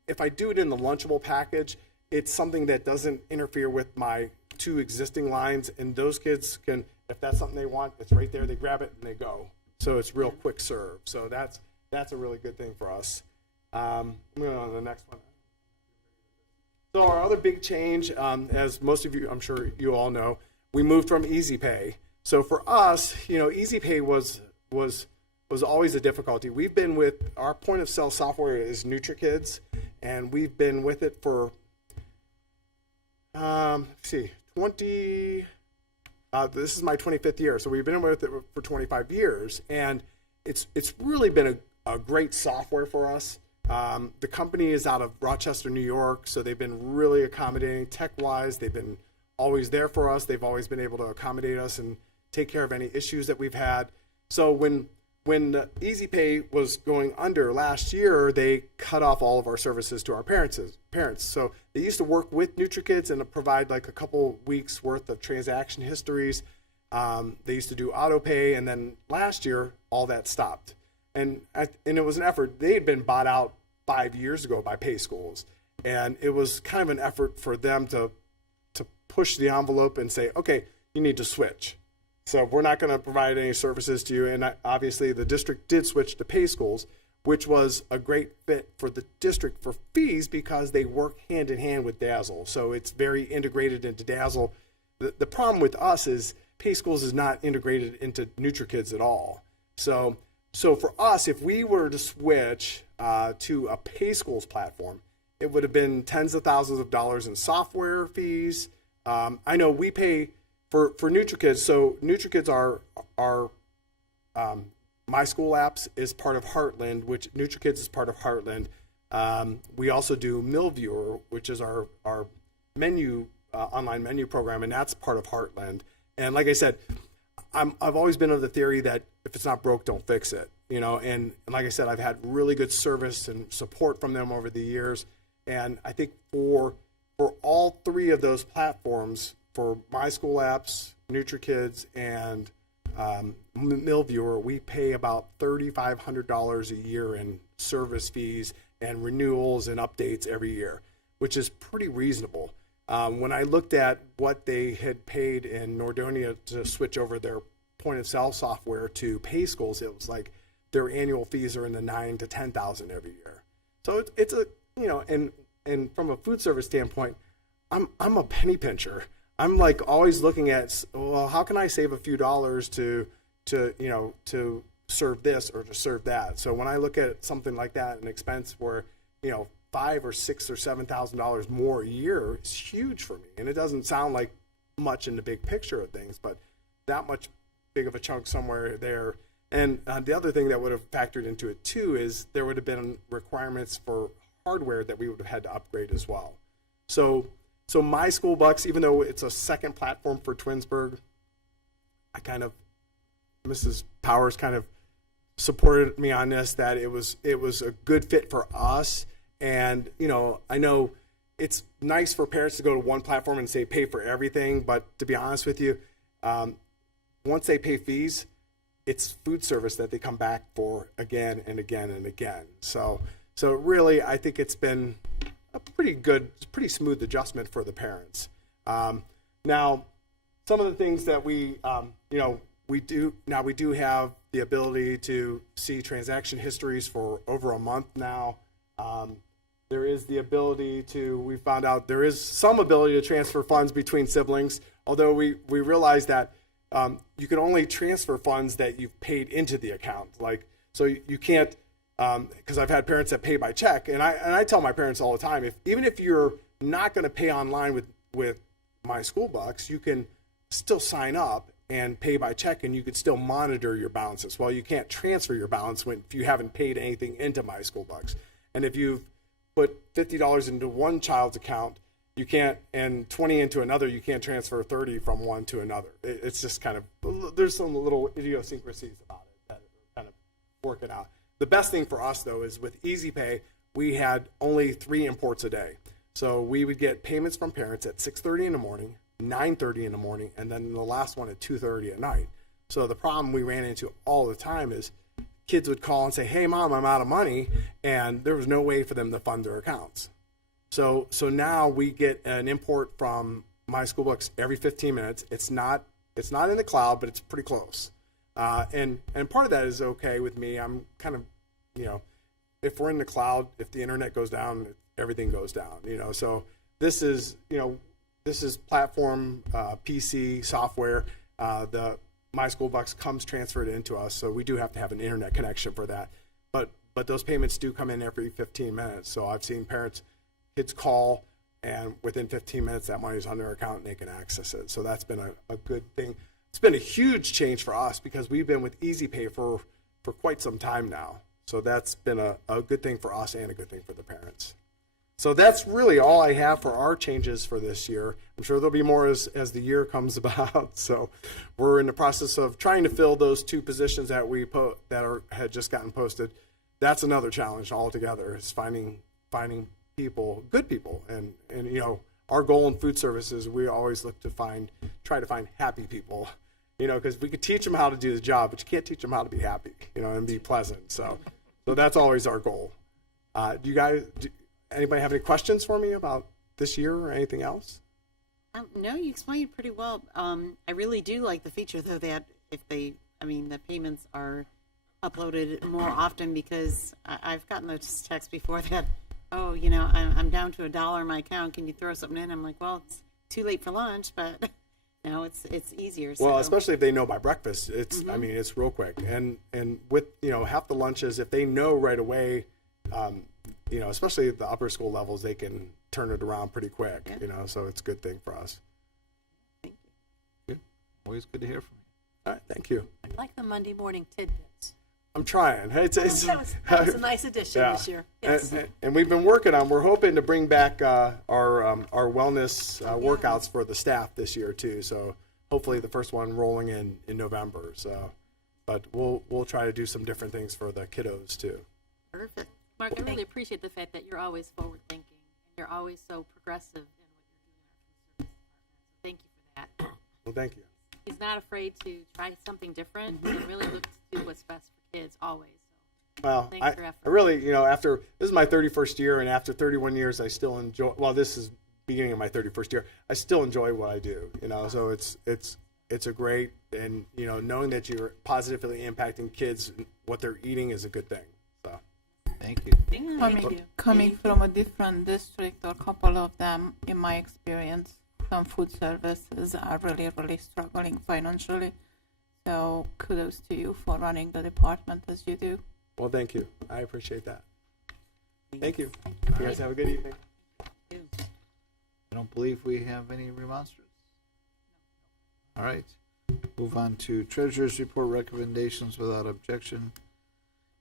if I do it in the Lunchable package, it's something that doesn't interfere with my 2 existing lines, and those kids can, if that's something they want, it's right there, they grab it and they go. So it's real quick serve. So that's a really good thing for us. I'm going on to the next one. So our other big change, as most of you, I'm sure you all know, we moved from Easy Pay. So for us, Easy Pay was always a difficulty. We've been with, our point of sale software is NutriKids, and we've been with it for, 20, this is my 25th year. So we've been with it for 25 years, and it's really been a great software for us. The company is out of Rochester, New York, so they've been really accommodating tech-wise. They've been always there for us. They've always been able to accommodate us and take care of any issues that we've had. So when Easy Pay was going under last year, they cut off all of our services to our parents. So they used to work with NutriKids and provide like a couple weeks worth of transaction histories. They used to do auto pay, and then last year all that stopped. And it was an effort. They had been bought out 5 years ago by Pay Schools, and it was kind of an effort for them to push the envelope and say, okay, you need to switch. So we're not going to provide any services to you. And obviously the district did switch to Pay Schools, which was a great fit for the district for fees because they work hand in hand with Dazzle. So it's very integrated into Dazzle. The problem with us is Pay Schools is not integrated into NutriKids at all. So for us, if we were to switch to a Pay Schools platform, it would have been tens of thousands of dollars in software fees. I know we pay for NutriKids. So NutriKids are My School Apps is part of Heartland, which NutriKids is part of Heartland. We also do Meal Viewer, which is our menu online menu program, and that's part of Heartland. And like I said, I've always been of the theory that if it's not broke, don't fix it. And like I said, I've had really good service and support from them over the years. And I think for all 3 of those platforms, for My School Apps, NutriKids, and Meal Viewer, we pay about $3,500 a year in service fees and renewals and updates every year, which is pretty reasonable. When I looked at what they had paid in Nordonia to switch over their point of sale software to Pay Schools, it was like their annual fees are in the $9,000 to $10,000 every year. So it's a and from a food service standpoint, I'm a penny pincher. I'm like always looking at, well, how can I save a few dollars to serve this or to serve that? So when I look at something like that, an expense where $5,000 or $6,000 or $7,000 more a year is huge for me, and it doesn't sound like much in the big picture of things, but that much big of a chunk somewhere there. And the other thing that would have factored into it too is there would have been requirements for hardware that we would have had to upgrade as well. So My School Bucks, even though it's a second platform for Twinsburg, Mrs. Powers kind of supported me on this, that it was a good fit for us. And, I know it's nice for parents to go to one platform and say pay for everything, but to be honest with you, once they pay fees, it's food service that they come back for again and again and again. So really, I think it's been a pretty smooth adjustment for the parents. Now, some of the things that we do have the ability to see transaction histories for over a month now. There is the ability we found out there is some ability to transfer funds between siblings, although we realize that you can only transfer funds that you've paid into the account. So you can't, because I've had parents that pay by check, and I tell my parents all the time, even if you're not going to pay online with My School Bucks, you can still sign up and pay by check, and you can still monitor your balances. Well, you can't transfer your balance if you haven't paid anything into My School Bucks. And if you've put $50 into one child's account, you can't, and 20 into another, you can't transfer 30 from one to another. It's just kind of, there's some little idiosyncrasies about it that are kind of working out. The best thing for us, though, is with Easy Pay, we had only 3 imports a day. So we would get payments from parents at 6:30 in the morning, 9:30 in the morning, and then the last one at 2:30 at night. So the problem we ran into all the time is kids would call and say, "Hey, Mom, I'm out of money," and there was no way for them to fund their accounts. So now we get an import from My School Books every 15 minutes. It's not in the cloud, but it's pretty close. And part of that is okay with me. I'm kind of, if we're in the cloud, if the internet goes down, everything goes down. So this is platform PC software. The My School Bucks comes transferred into us, so we do have to have an internet connection for that. But those payments do come in every 15 minutes. So I've seen kids call, and within 15 minutes that money's on their account and they can access it. So that's been a good thing. It's been a huge change for us because we've been with Easy Pay for quite some time now. So that's been a good thing for us and a good thing for the parents. So that's really all I have for our changes for this year. I'm sure there'll be more as the year comes about. So we're in the process of trying to fill those 2 positions that had just gotten posted. That's another challenge altogether, is finding people, good people, and our goal in food service is we always look to try to find happy people, because we could teach them how to do the job, but you can't teach them how to be happy, and be pleasant. So that's always our goal. Anybody have any questions for me about this year or anything else? No, you explained pretty well. I really do like the feature, though, that the payments are uploaded more often, because I've gotten those texts before that, I'm down to $1 in my account. Can you throw something in? I'm like, well, it's too late for lunch, but now it's easier. Well, especially if they know by breakfast, it's it's real quick. And with half the lunches, if they know right away, especially at the upper school levels, they can turn it around pretty quick. Yeah. So it's a good thing for us. Thank you. Good. Always good to hear from you. All right, thank you. I like the Monday morning tidbits. I'm trying. That was a nice addition this year. Yes. And we've been working on. We're hoping to bring back our wellness workouts for the staff this year too. So hopefully the first one rolling in November. So, but we'll try to do some different things for the kiddos too. Perfect. Mark, I really appreciate the fact that you're always forward-thinking, and you're always so progressive in what you're doing in our food service department. So thank you for that. Well, thank you. He's not afraid to try something different and really look to do what's best for kids always. So Well, thanks I for your effort. really, this is my 31st year, and after 31 years, I still enjoy. Well, this is beginning of my 31st year. I still enjoy what I do. So it's a great, and knowing that you're positively impacting kids, what they're eating is a good thing. So. Thank you. Coming from a different district, or couple of them, in my experience, some food services are really, really struggling financially. So kudos to you for running the department as you do. Well, thank you. I appreciate that. Thank you. You guys have a good evening. I don't believe we have any remonstrance. All right. Move on to Treasurer's Report recommendations without objection.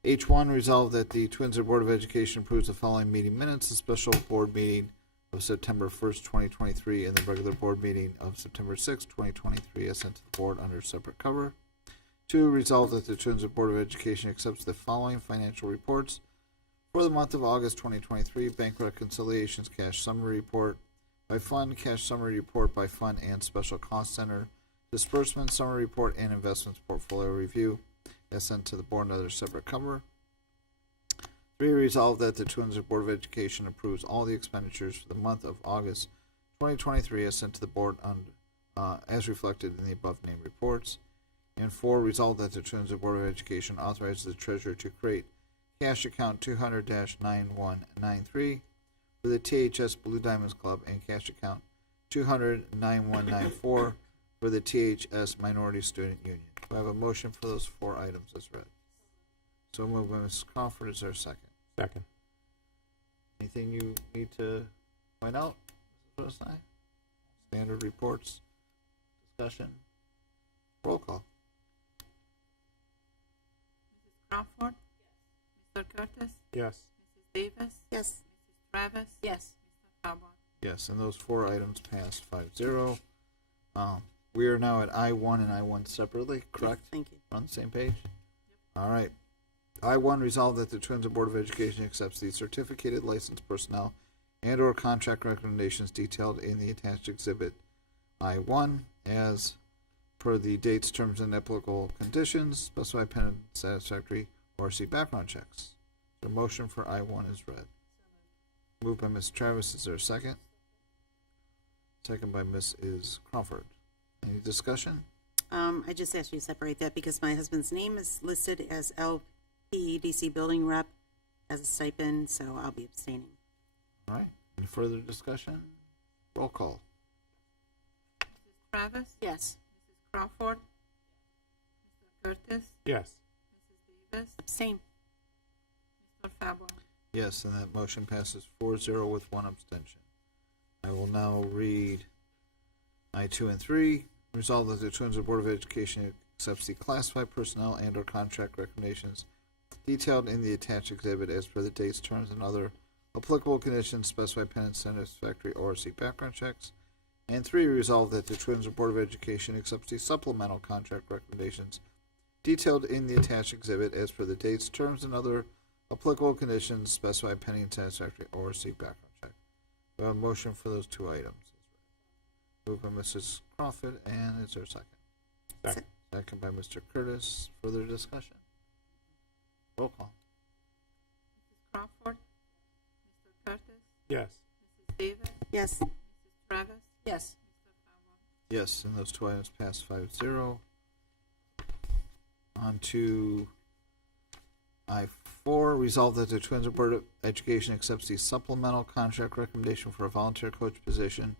H1, resolved that the Twinsburg Board of Education approves the following meeting minutes: the special board meeting of September 1st, 2023, and the regular board meeting of September 6th, 2023, as sent to the board under separate cover. 2, resolved that the Twinsburg Board of Education accepts the following financial reports for the month of August 2023: bank reconciliations, cash summary report by fund, cash summary report by fund and special cost center, disbursement summary report, and investments portfolio review, as sent to the board under separate cover. 3, resolved that the Twinsburg Board of Education approves all the expenditures for the month of August 2023 as sent to the board as reflected in the above named reports. And 4, resolved that the Twinsburg Board of Education authorizes the treasurer to create cash account 200-9193 for the THS Blue Diamonds Club and cash account 200-9194 for the THS Minority Student Union. Do I have a motion for those 4 items as read? So moved by Mrs. Crawford. Is there a second? Second. Anything you need to point out, Mrs. Rosenstein? Standard reports, discussion, roll call. Mrs. Crawford? Yes. Mr. Curtis? Yes. Mrs. Davis? Yes. Mrs. Travis? Yes. Mr. Talbot? Yes, and those 4 items passed 5-0. We are now at I-1 and I-1 separately, correct? Yes, thank you. We're on the same page? All right. I-1, resolved that the Twinsburg Board of Education accepts the certificated licensed personnel and/or contract recommendations detailed in the attached exhibit I-1 as per the dates, terms, and applicable conditions specified pending satisfactory ORC background checks. The motion for I-1 is read. Moved by Ms. Travis. Is there a second? Second by Mrs. Crawford. Any discussion? I just asked you to separate that because my husband's name is listed as LPDC building rep as a stipend, so I'll be abstaining. All right. Any further discussion? Roll call. Mrs. Travis? Yes. Mrs. Crawford? Mr. Curtis? Yes. Mrs. Davis? Abstain. Mr. Fabo? Yes, and that motion passes 4-0 with one abstention. I will now read I-2 and 3. Resolve that the Twinsburg Board of Education accepts the classified personnel and or contract recommendations detailed in the attached exhibit as per the dates, terms, and other applicable conditions specified pending satisfactory ORC background checks. And 3, resolve that the Twinsburg Board of Education accepts the supplemental contract recommendations detailed in the attached exhibit as per the dates, terms, and other applicable conditions specified pending satisfactory ORC background check. We have a motion for those two items. Moved by Mrs. Crawford, and is there a second? Second. Second by Mr. Curtis. Further discussion? Roll call. Mrs. Crawford? Mr. Curtis? Yes. Mrs. Davis? Yes. Mrs. Travis? Yes. Mr. Fabo? Yes, and those two items pass 5-0. On to I-4, resolve that the Twinsburg Board of Education accepts the supplemental contract recommendation for a volunteer coach position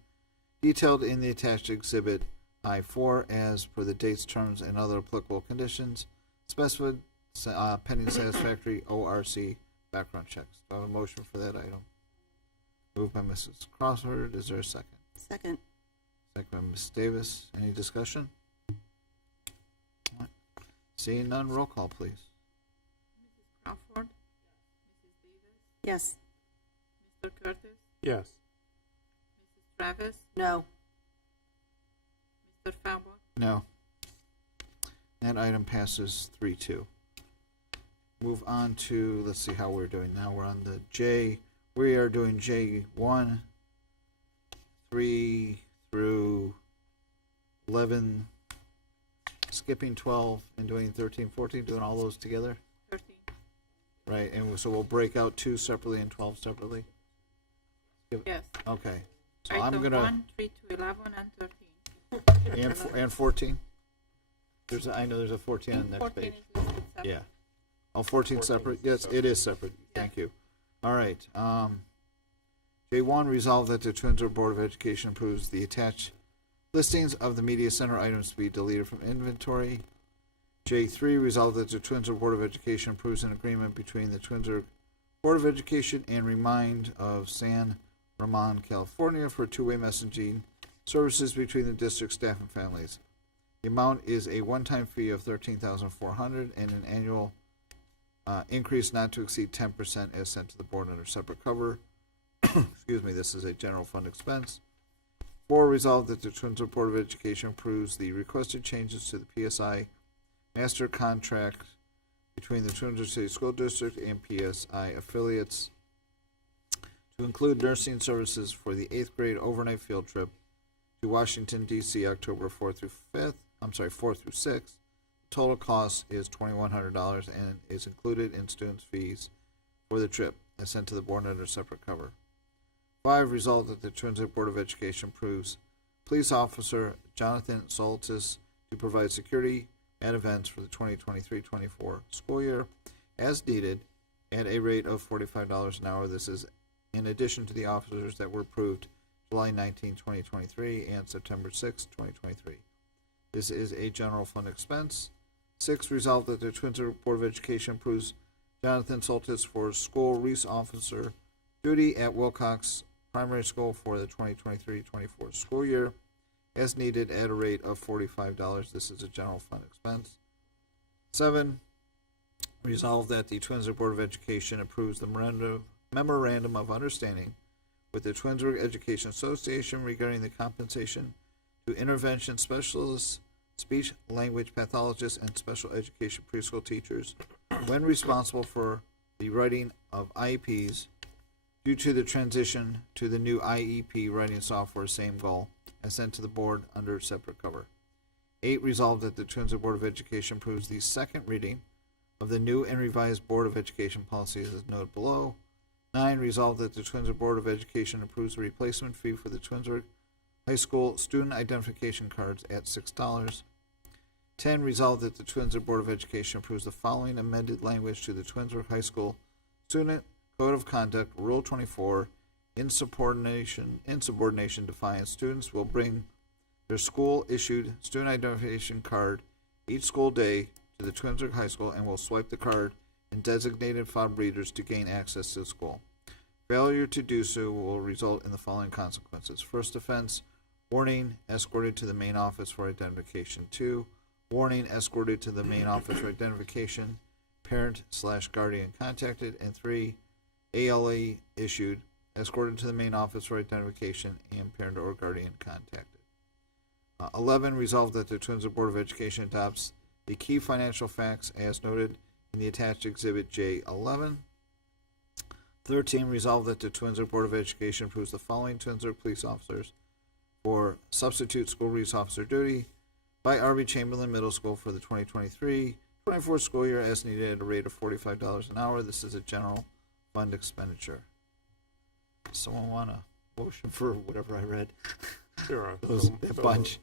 detailed in the attached exhibit I-4 as per the dates, terms, and other applicable conditions specified pending satisfactory ORC background checks. Do I have a motion for that item? Moved by Mrs. Crawford. Is there a second? Second. Second by Ms. Davis. Any discussion? All right. Seeing none, roll call, please. Mrs. Crawford? Mrs. Davis? Yes. Mr. Curtis? Yes. Mrs. Travis? No. Mr. Fabo? No. That item passes 3-2. Move on to, let's see how we're doing now. We're on the J. We are doing J1, 3 through 11, skipping 12 and doing 13, 14, doing all those together. 13. Right, and so we'll break out 2 separately and 12 separately. Yes. Okay. So Right, I'm so gonna 1, 3 to 11, and 13. and 14. I know there's a 14 on the next 14 page. is listed separate. Yeah. Oh, 14 separate? Yes, it is separate. Thank you. All right. J1, resolve that the Twinsburg Board of Education approves the attached listings of the media center items to be deleted from inventory. J3, resolve that the Twinsburg Board of Education approves an agreement between the Twinsburg Board of Education and Remind of San Ramon, California for two-way messaging services between the district staff and families. The amount is a one-time fee of $13,400 and an annual increase not to exceed 10% as sent to the board under separate cover. Excuse me, this is a general fund expense. 4, resolve that the Twinsburg Board of Education approves the requested changes to the PSI master contract between the Twinsburg City School District and PSI affiliates to include nursing services for the 8th grade overnight field trip to Washington, D.C., October 4th through 6th. Total cost is $2,100 and is included in students' fees for the trip as sent to the board under separate cover. 5, resolve that the Twinsburg Board of Education approves police officer Jonathan Soltis to provide security at events for the 2023-24 school year as needed at a rate of $45 an hour. This is in addition to the officers that were approved July 19, 2023 and September 6, 2023. This is a general fund expense. 6, resolve that the Twinsburg Board of Education approves Jonathan Soltis for school resource officer duty at Wilcox Primary School for the 2023-24 school year as needed at a rate of $45. This is a general fund expense. 7, resolve that the Twinsburg Board of Education approves the memorandum of understanding with the Twinsburg Education Association regarding the compensation to intervention specialists, speech language pathologists, and special education preschool teachers when responsible for the writing of IEPs due to the transition to the new IEP writing software. Same goal. and sent to the board under separate cover. 8, resolved that the Twinsburg Board of Education approves the second reading of the new and revised Board of Education policies as noted below. 9, resolved that the Twinsburg Board of Education approves the replacement fee for the Twinsburg High School student identification cards at $6. 10, resolved that the Twinsburg Board of Education approves the following amended language to the Twinsburg High School Student Code of Conduct, Rule 24, insubordination defiance. Students will bring their school-issued student identification card each school day to the Twinsburg High School and will swipe the card in designated fob readers to gain access to the school. Failure to do so will result in the following consequences. First offense, warning, escorted to the main office for identification. 2, warning, escorted to the main office for identification, parent/guardian contacted. And 3, ALA issued, escorted to the main office for identification, and parent or guardian contacted. 11, resolved that the Twinsburg Board of Education adopts the key financial facts as noted in the attached Exhibit J11. 13, resolved that the Twinsburg Board of Education approves the following Twinsburg police officers for substitute school police officer duty by R.B. Chamberlain Middle School for the 2023-24 school year as needed at a rate of $45 an hour. This is a general fund expenditure. Someone want a motion for whatever I read? Sure. A bunch.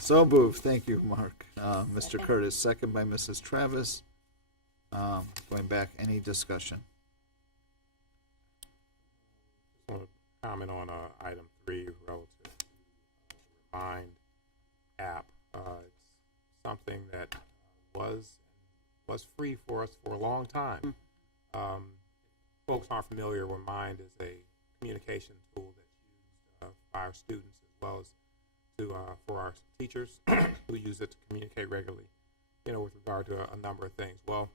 So moved. Thank you, Mark. Mr. Curtis, second by Mrs. Travis. Going back, any discussion? Just want to comment on item 3 relative to Remind app. It's something that was free for us for a long time. Folks aren't familiar, Remind is a communication tool that's used by our students as well as for our teachers who use it to communicate regularly, with regard to a number of things. Well,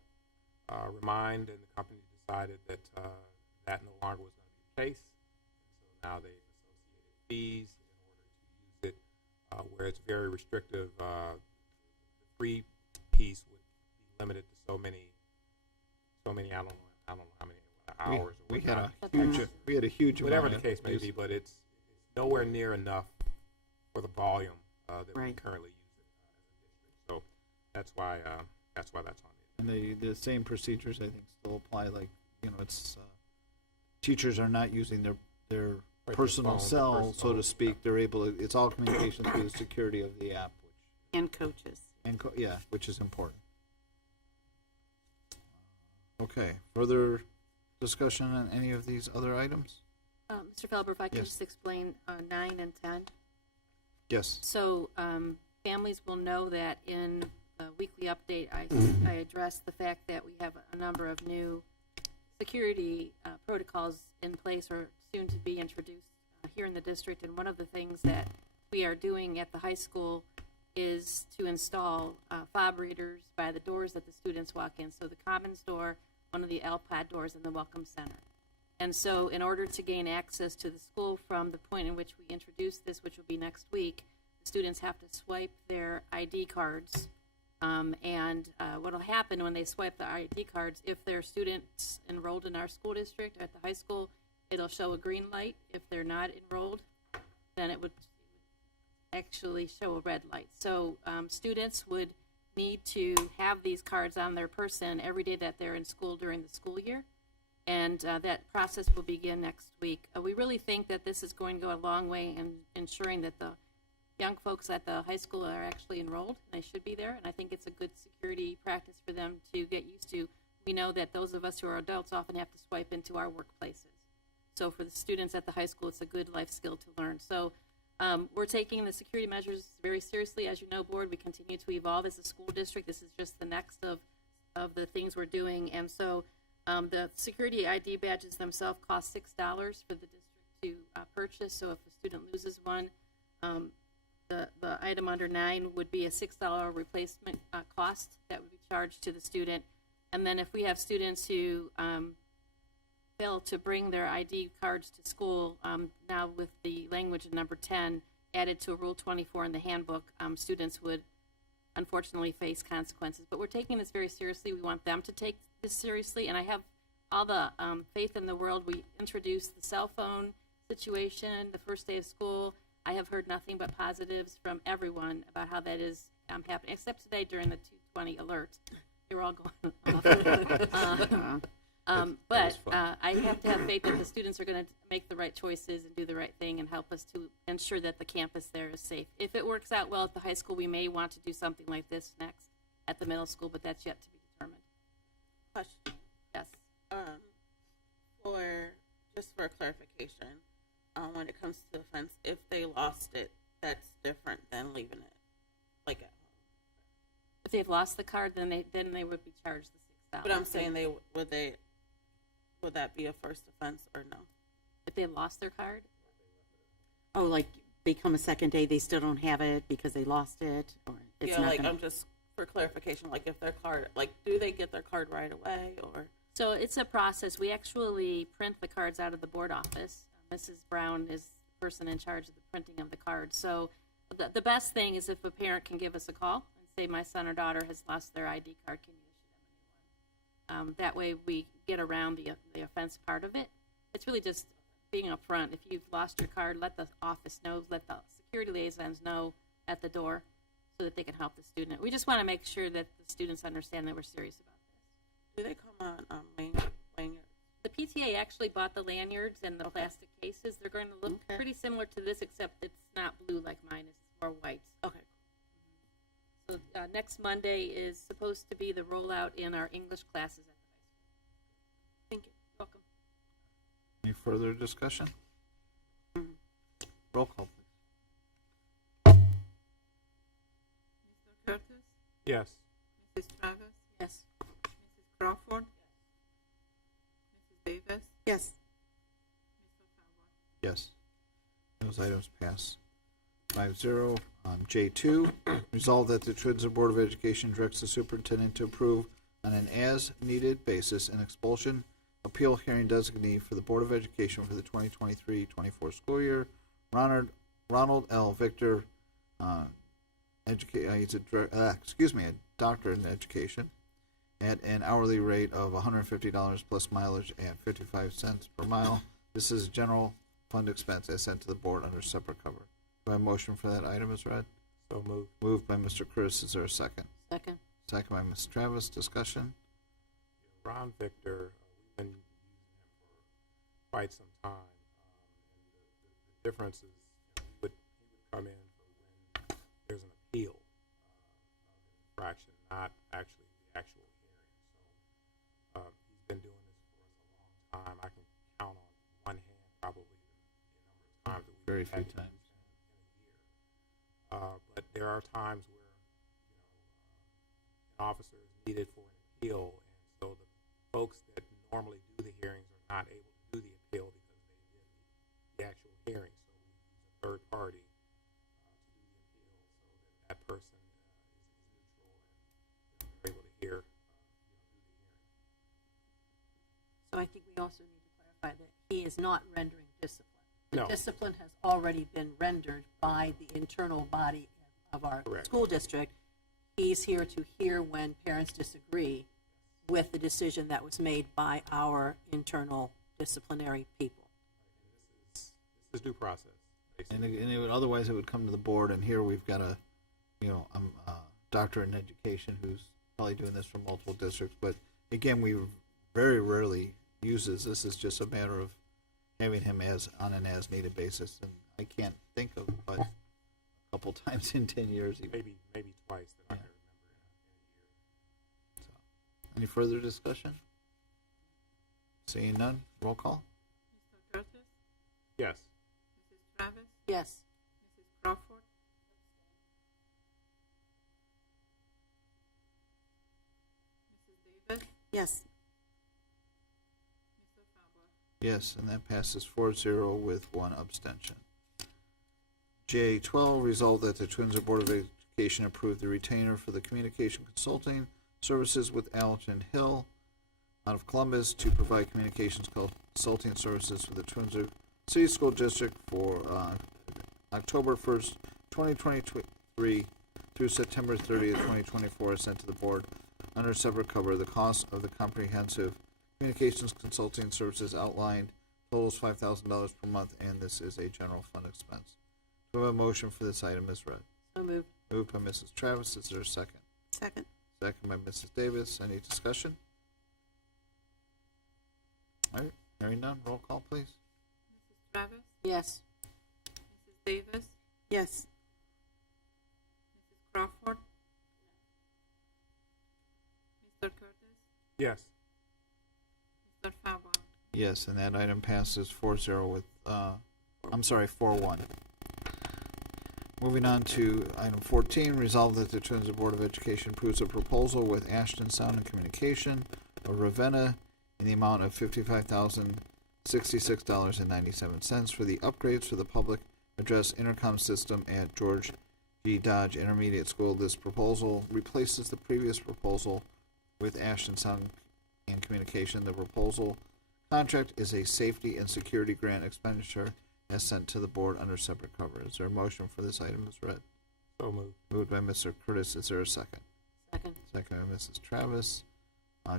Remind and the company decided that that no longer was going to be the case. So now they've associated fees in order to use it, where it's very restrictive. The free piece would be limited to so many. I don't know how many hours. We had a huge whatever amount the case may be, but it's nowhere near enough for the volume that we Right. currently use it as a district. So that's why that's on it. And the same procedures, I think, still apply. Like, it's teachers are not using their Right, their personal phone, their cell, so personal- to speak. They're able to. It's all communication through the security of the app, And coaches. which is important. Okay. Further discussion on any of these other items? Mr. Felber, if I can Yes. just explain 9 and 10. Yes. So families will know that in a weekly update, I addressed the fact that we have a number of new security protocols in place or soon to be introduced here in the district. And one of the things that we are doing at the high school is to install fob readers by the doors that the students walk in. So the Commons door, one of the LPAD doors, and the Welcome Center. And so in order to gain access to the school from the point in which we introduce this, which will be next week, the students have to swipe their ID cards. And what will happen when they swipe the ID cards, if they're students enrolled in our school district at the high school, it'll show a green light. If they're not enrolled, then it would actually show a red light. So students would need to have these cards on their person every day that they're in school during the school year. And that process will begin next week. We really think that this is going to go a long way in ensuring that the young folks at the high school are actually enrolled, and they should be there. And I think it's a good security practice for them to get used to. We know that those of us who are adults often have to swipe into our workplaces. So for the students at the high school, it's a good life skill to learn. So we're taking the security measures very seriously. As you know, Board, we continue to evolve as a school district. This is just the next of the things we're doing. And so the security ID badges themselves cost $6 for the district to purchase. So if a student loses one, the item under 9 would be a $6 replacement cost that would be charged to the student. And then if we have students who fail to bring their ID cards to school, now with the language in number 10 added to Rule 24 in the handbook, students would unfortunately face consequences. But we're taking this very seriously. We want them to take this seriously, and I have all the faith in the world. We introduced the cell phone situation the first day of school. I have heard nothing but positives from everyone about how that is happening, except today during the 2:20 alert. They were all going off. But I have to have faith that the students are going to make the right choices and do the right thing and help us to ensure that the campus there is safe. If it works out well at the high school, we may want to do something like this next at the middle school, but that's yet to be determined. Question. Yes. For clarification, when it comes to the fence, if they lost it, that's different than leaving it like at home. If they've lost the card, then they would be charged the $6. But I'm saying would that be a first offense or no? If they lost their card, Oh, like they come a second day, they still don't have it because they lost it, or it's Yeah, not like gonna- I'm just for clarification, like if their card, like do they get their card right away or? so it's a process. We actually print the cards out of the board office. Mrs. Brown is the person in charge of the printing of the cards. So the best thing is if a parent can give us a call and say, my son or daughter has lost their ID card, can you issue them a new one? That way we get around the offense part of it. It's really just being upfront. If you've lost your card, let the office know, let the security liaisons know at the door so that they can help the student. We just want to make sure that the students understand that we're serious about this. Do they come on lanyards? The PTA actually bought the lanyards and the plastic cases. They're going to look Okay. pretty similar to this, except it's not blue like mine. It's more white. Okay. So next Monday is supposed to be the rollout in our English classes at the high school. Thank you. Welcome. Any further discussion? Roll call, please. Mr. Curtis, Yes. Mrs. Travis, Yes. Mrs. Crawford, Mrs. Davis, Yes. Mr. Talbot. Yes. Those items pass 5-0. J2, resolve that the Twinsburg Board of Education directs the superintendent to approve on an as-needed basis an expulsion appeal hearing designee for the Board of Education for the 2023-24 school year. Ronald L. Victor, he's a doctor in education, at an hourly rate of $150 plus mileage and 55 cents per mile. This is general fund expense as sent to the board under separate cover. Do I have a motion for that item as read? So moved. Moved by Mr. Curtis. Is there a second? Second. Second by Ms. Travis. Discussion? Ron Victor, we've been using him for quite some time. And the difference is he would come in for when there's an appeal of an infraction, not actually the actual hearing. So he's been doing this for us a long time. I can count on one hand probably the number of times that we've Very had few to times. use him in a year. But there are times where an officer is needed for an appeal, and so the folks that normally do the hearings are not able to do the appeal because they did the actual hearing. So we use a third party to do the appeal, so that person is neutral and they're able to hear, do the hearing. So I think we also need to clarify that he is not rendering discipline. No. Discipline has already been rendered by the internal body of our Correct. school district. He's here to hear when parents disagree with the decision that was made by our internal disciplinary people. This is due process, basically. And it would, otherwise it would come to the board, and here we've got a doctor in education who's probably doing this for multiple districts. But again, we very rarely uses this. Is just a matter of having him on an as-needed basis. And I can't think of but a couple times in 10 years even. Maybe twice that I can remember in a year. So, any further discussion? Seeing none, roll call. Mr. Curtis, Yes. Mrs. Travis, Yes. Mrs. Crawford, Mrs. Davis, Yes. Mr. Talbot. Yes, and that passes 4-0 with one abstention. J12, resolve that the Twinsburg Board of Education approve the retainer for the communication consulting services with Allerton Hill out of Columbus to provide communications consulting services for the Twinsburg City School District for October 1st, 2023 through September 30th, 2024, sent to the board under separate cover. The cost of the comprehensive communications consulting services outlined totals $5,000 per month, and this is a general fund expense. Do I have a motion for this item as read? So moved. Moved by Mrs. Travis. Is there a second? Second. Second by Mrs. Davis. Any discussion? All right, hearing none. Roll call, please. Mrs. Travis, Yes. Mrs. Davis, Yes. Mrs. Crawford, Mr. Curtis, Yes. Mr. Faba. Yes, and that item passes 4-0 with, 4-1. Moving on to item 14, resolve that the Twinsburg Board of Education approves a proposal with Ashton Sound and Communication of Ravenna in the amount of $55,066.97 for the upgrades for the public address intercom system at George G. Dodge Intermediate School. This proposal replaces the previous proposal with Ashton Sound and Communication. The proposal contract is a safety and security grant expenditure as sent to the board under separate cover. Is there a motion for this item as read? So moved. Moved by Mr. Curtis. Is there a second? Second. Second by Mrs. Travis.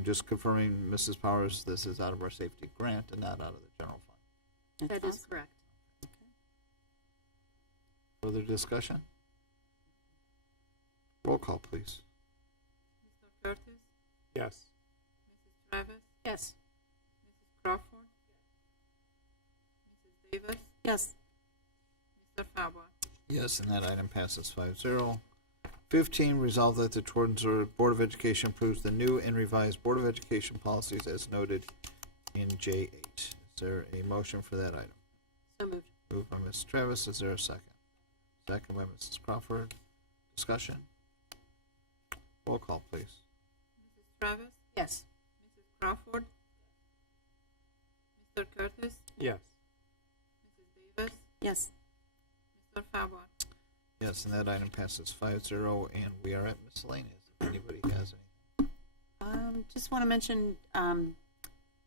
Just confirming, Mrs. Powers, this is out of our safety grant and not out of the general fund. That's That is awesome. correct. Further discussion? Roll call, please. Mr. Curtis, Yes. Mrs. Travis, Yes. Mrs. Crawford, Mrs. Davis, Yes. Mr. Faba. Yes, and that item passes 5-0. 15, resolve that the Twinsburg Board of Education approves the new and revised Board of Education policies as noted in J8. Is there a motion for that item? So moved. Moved by Mrs. Travis. Is there a second? Second by Mrs. Crawford. Discussion? Roll call, please. Mrs. Travis, Yes. Mrs. Crawford, Mr. Curtis, Yes. Mrs. Davis, Yes. Mr. Faba. Yes, and that item passes 5-0, and we are at miscellaneous. If anybody has any. Just want to mention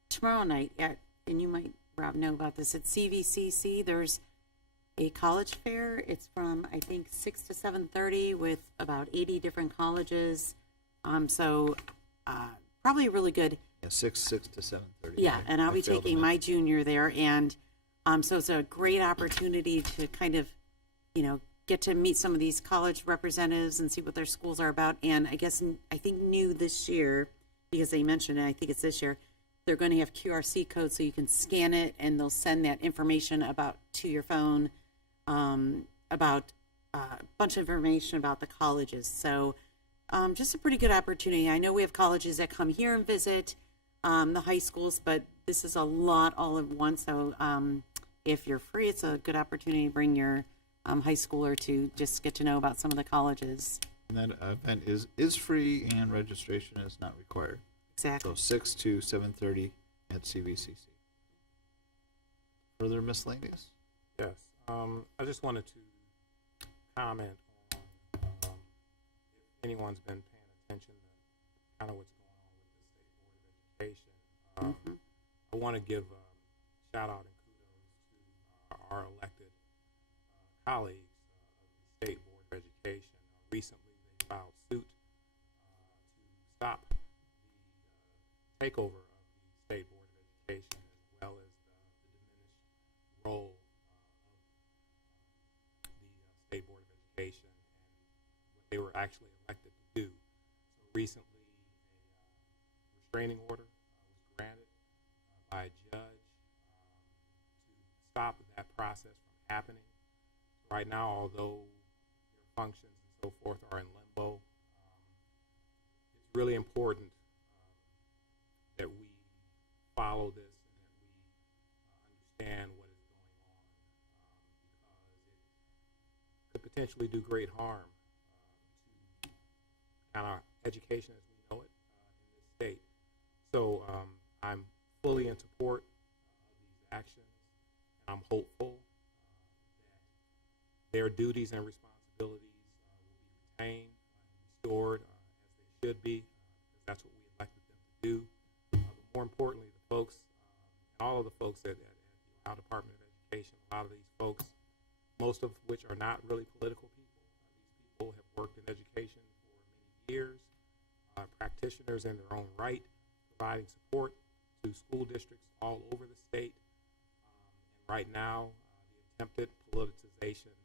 tomorrow night and you might, Rob, know about this, at CVCC, there's a college fair. It's from, I think, 6 to 7:30 with about 80 different colleges. Probably really good. Yeah, 6 to 7:30. Yeah, and I'll I be failed to taking my mention. junior there, and so it's a great opportunity to kind of, get to meet some of these college representatives and see what their schools are about. And I think new this year, because they mentioned it, I think it's this year, they're going to have QRC codes so you can scan it and they'll send that information to your phone about a bunch of information about the colleges. So just a pretty good opportunity. I know we have colleges that come here and visit the high schools, but this is a lot all at once. So if you're free, it's a good opportunity to bring your high schooler to just get to know about some of the colleges. And that event is free and registration is not required. Exactly. So 6 to 7:30 at CVCC. Further miscellaneous? Yes. I just wanted to comment on if anyone's been paying attention to kind of what's going on with the State Board of Education. I want to give a shout out and kudos to our elected colleagues of the State Board of Education. Recently, they filed suit to stop the takeover of the State Board of Education, as well as the diminished role of the State Board of Education and what they were actually elected to do. So recently, a restraining order was granted by a judge to stop that process from happening. Right now, although their functions and so forth are in limbo, it's really important that we follow this and that we understand what is going on, because it could potentially do great harm to kind of education as we know it in this state. So I'm fully in support of these actions, and I'm hopeful their duties and responsibilities will be retained and restored as they should be, because that's what we elected them to do. But more importantly, the folks, and all of the folks at the Ohio Department of Education, a lot of these folks, most of which are not really political people. These people have worked in education for many years, practitioners in their own right, providing support to school districts all over the state. And right now, the attempted politicization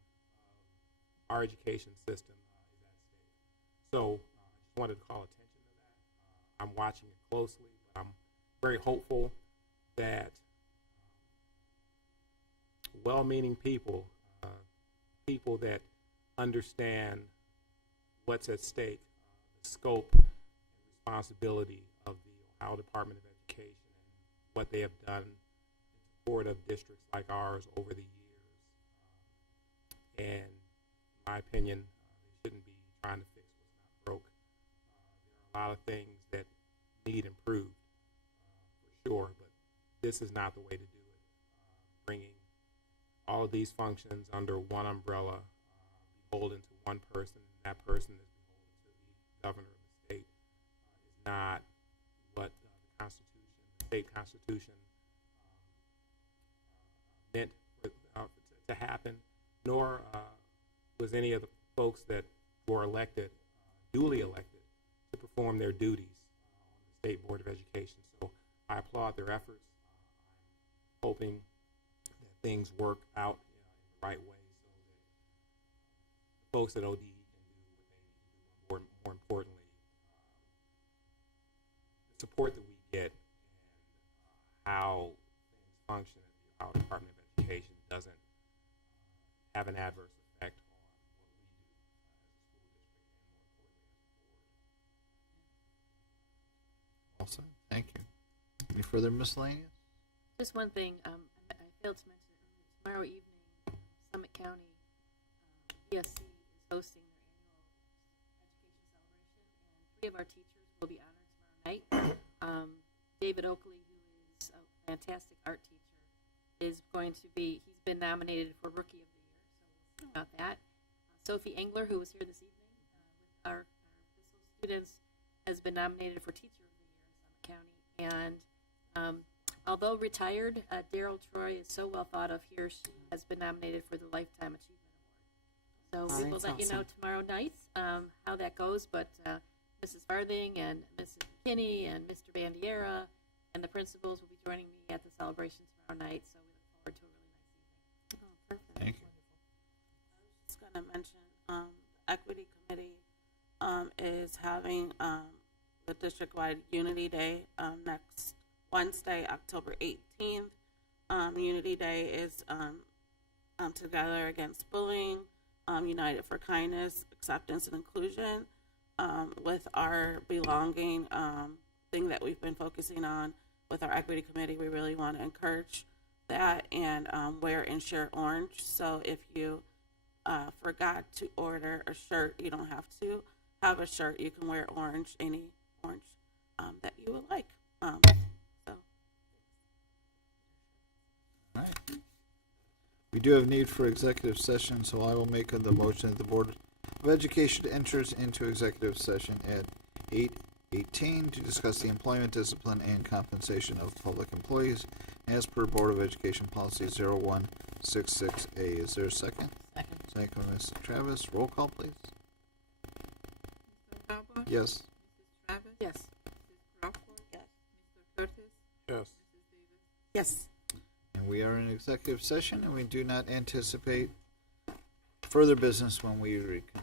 our education system is at stake. So I just wanted to call attention to that. I'm watching it closely, but I'm very hopeful that well-meaning people, people that understand what's at stake, the scope and responsibility of the Ohio Department of Education and what they have done in support of districts like ours over the years. And in my opinion, they shouldn't be trying to fix what's not broke. There are a lot of things that need improved, for sure, but this is not the way to do it. Bringing all of these functions under one umbrella, beholden to one person, and that person is beholden to the governor of the state, is not what the Constitution, the state Constitution, meant to happen, nor was any of the folks that were elected, duly elected, to perform their duties on the State Board of Education. So I applaud their efforts. I'm hoping that things work out in the right way so that the folks at ODE can do what they need to do, more importantly, the support that we get and how things function at the Ohio Department of Education doesn't have an adverse effect on what we do as a school district and more importantly as a board. All set. Thank you. Any further miscellaneous? Just one thing, I failed to mention earlier. Tomorrow evening, Summit County BSC is hosting their annual education celebration, and 3 of our teachers will be honored tomorrow night. David Oakley, who is a fantastic art teacher, is going to be, he's been nominated for Rookie of the Year, so we'll see about that. Sophie Engler, who was here this evening with our Bissell students, has been nominated for Teacher of the Year in Summit County. And although retired, Daryl Troy is so well thought of here, she has been nominated for the Lifetime Achievement Award. So we will let you know tomorrow night how that goes, but Mrs. Farthing and Mrs. McKinney and Mr. Bandiera and the principals will be joining me at the celebration tomorrow night, so we look forward to a really nice evening. Oh, perfect. Thank you. I was just going to mention the Equity Committee is having the district-wide Unity Day next Wednesday, October 18th. Unity Day is Together Against Bullying, United for Kindness, Acceptance and Inclusion, with our belonging thing that we've been focusing on with our Equity Committee. We really want to encourage that and wear and share orange. So if you forgot to order a shirt, you don't have to have a shirt. You can wear orange, any orange that you would like. So. All right. We do have need for executive session, so I will make the motion that the Board of Education enters into executive session at 8:18 to discuss the employment, discipline, and compensation of public employees as per Board of Education Policy 0166A. Is there a second? Second. Second by Mrs. Travis. Roll call, please. Mr. Talbot? Yes. Mrs. Travis? Yes. Mrs. Crawford? Yes. Mr. Curtis? Yes. Mrs. Davis? Yes. And we are in executive session, and we do not anticipate further business when we reconvene.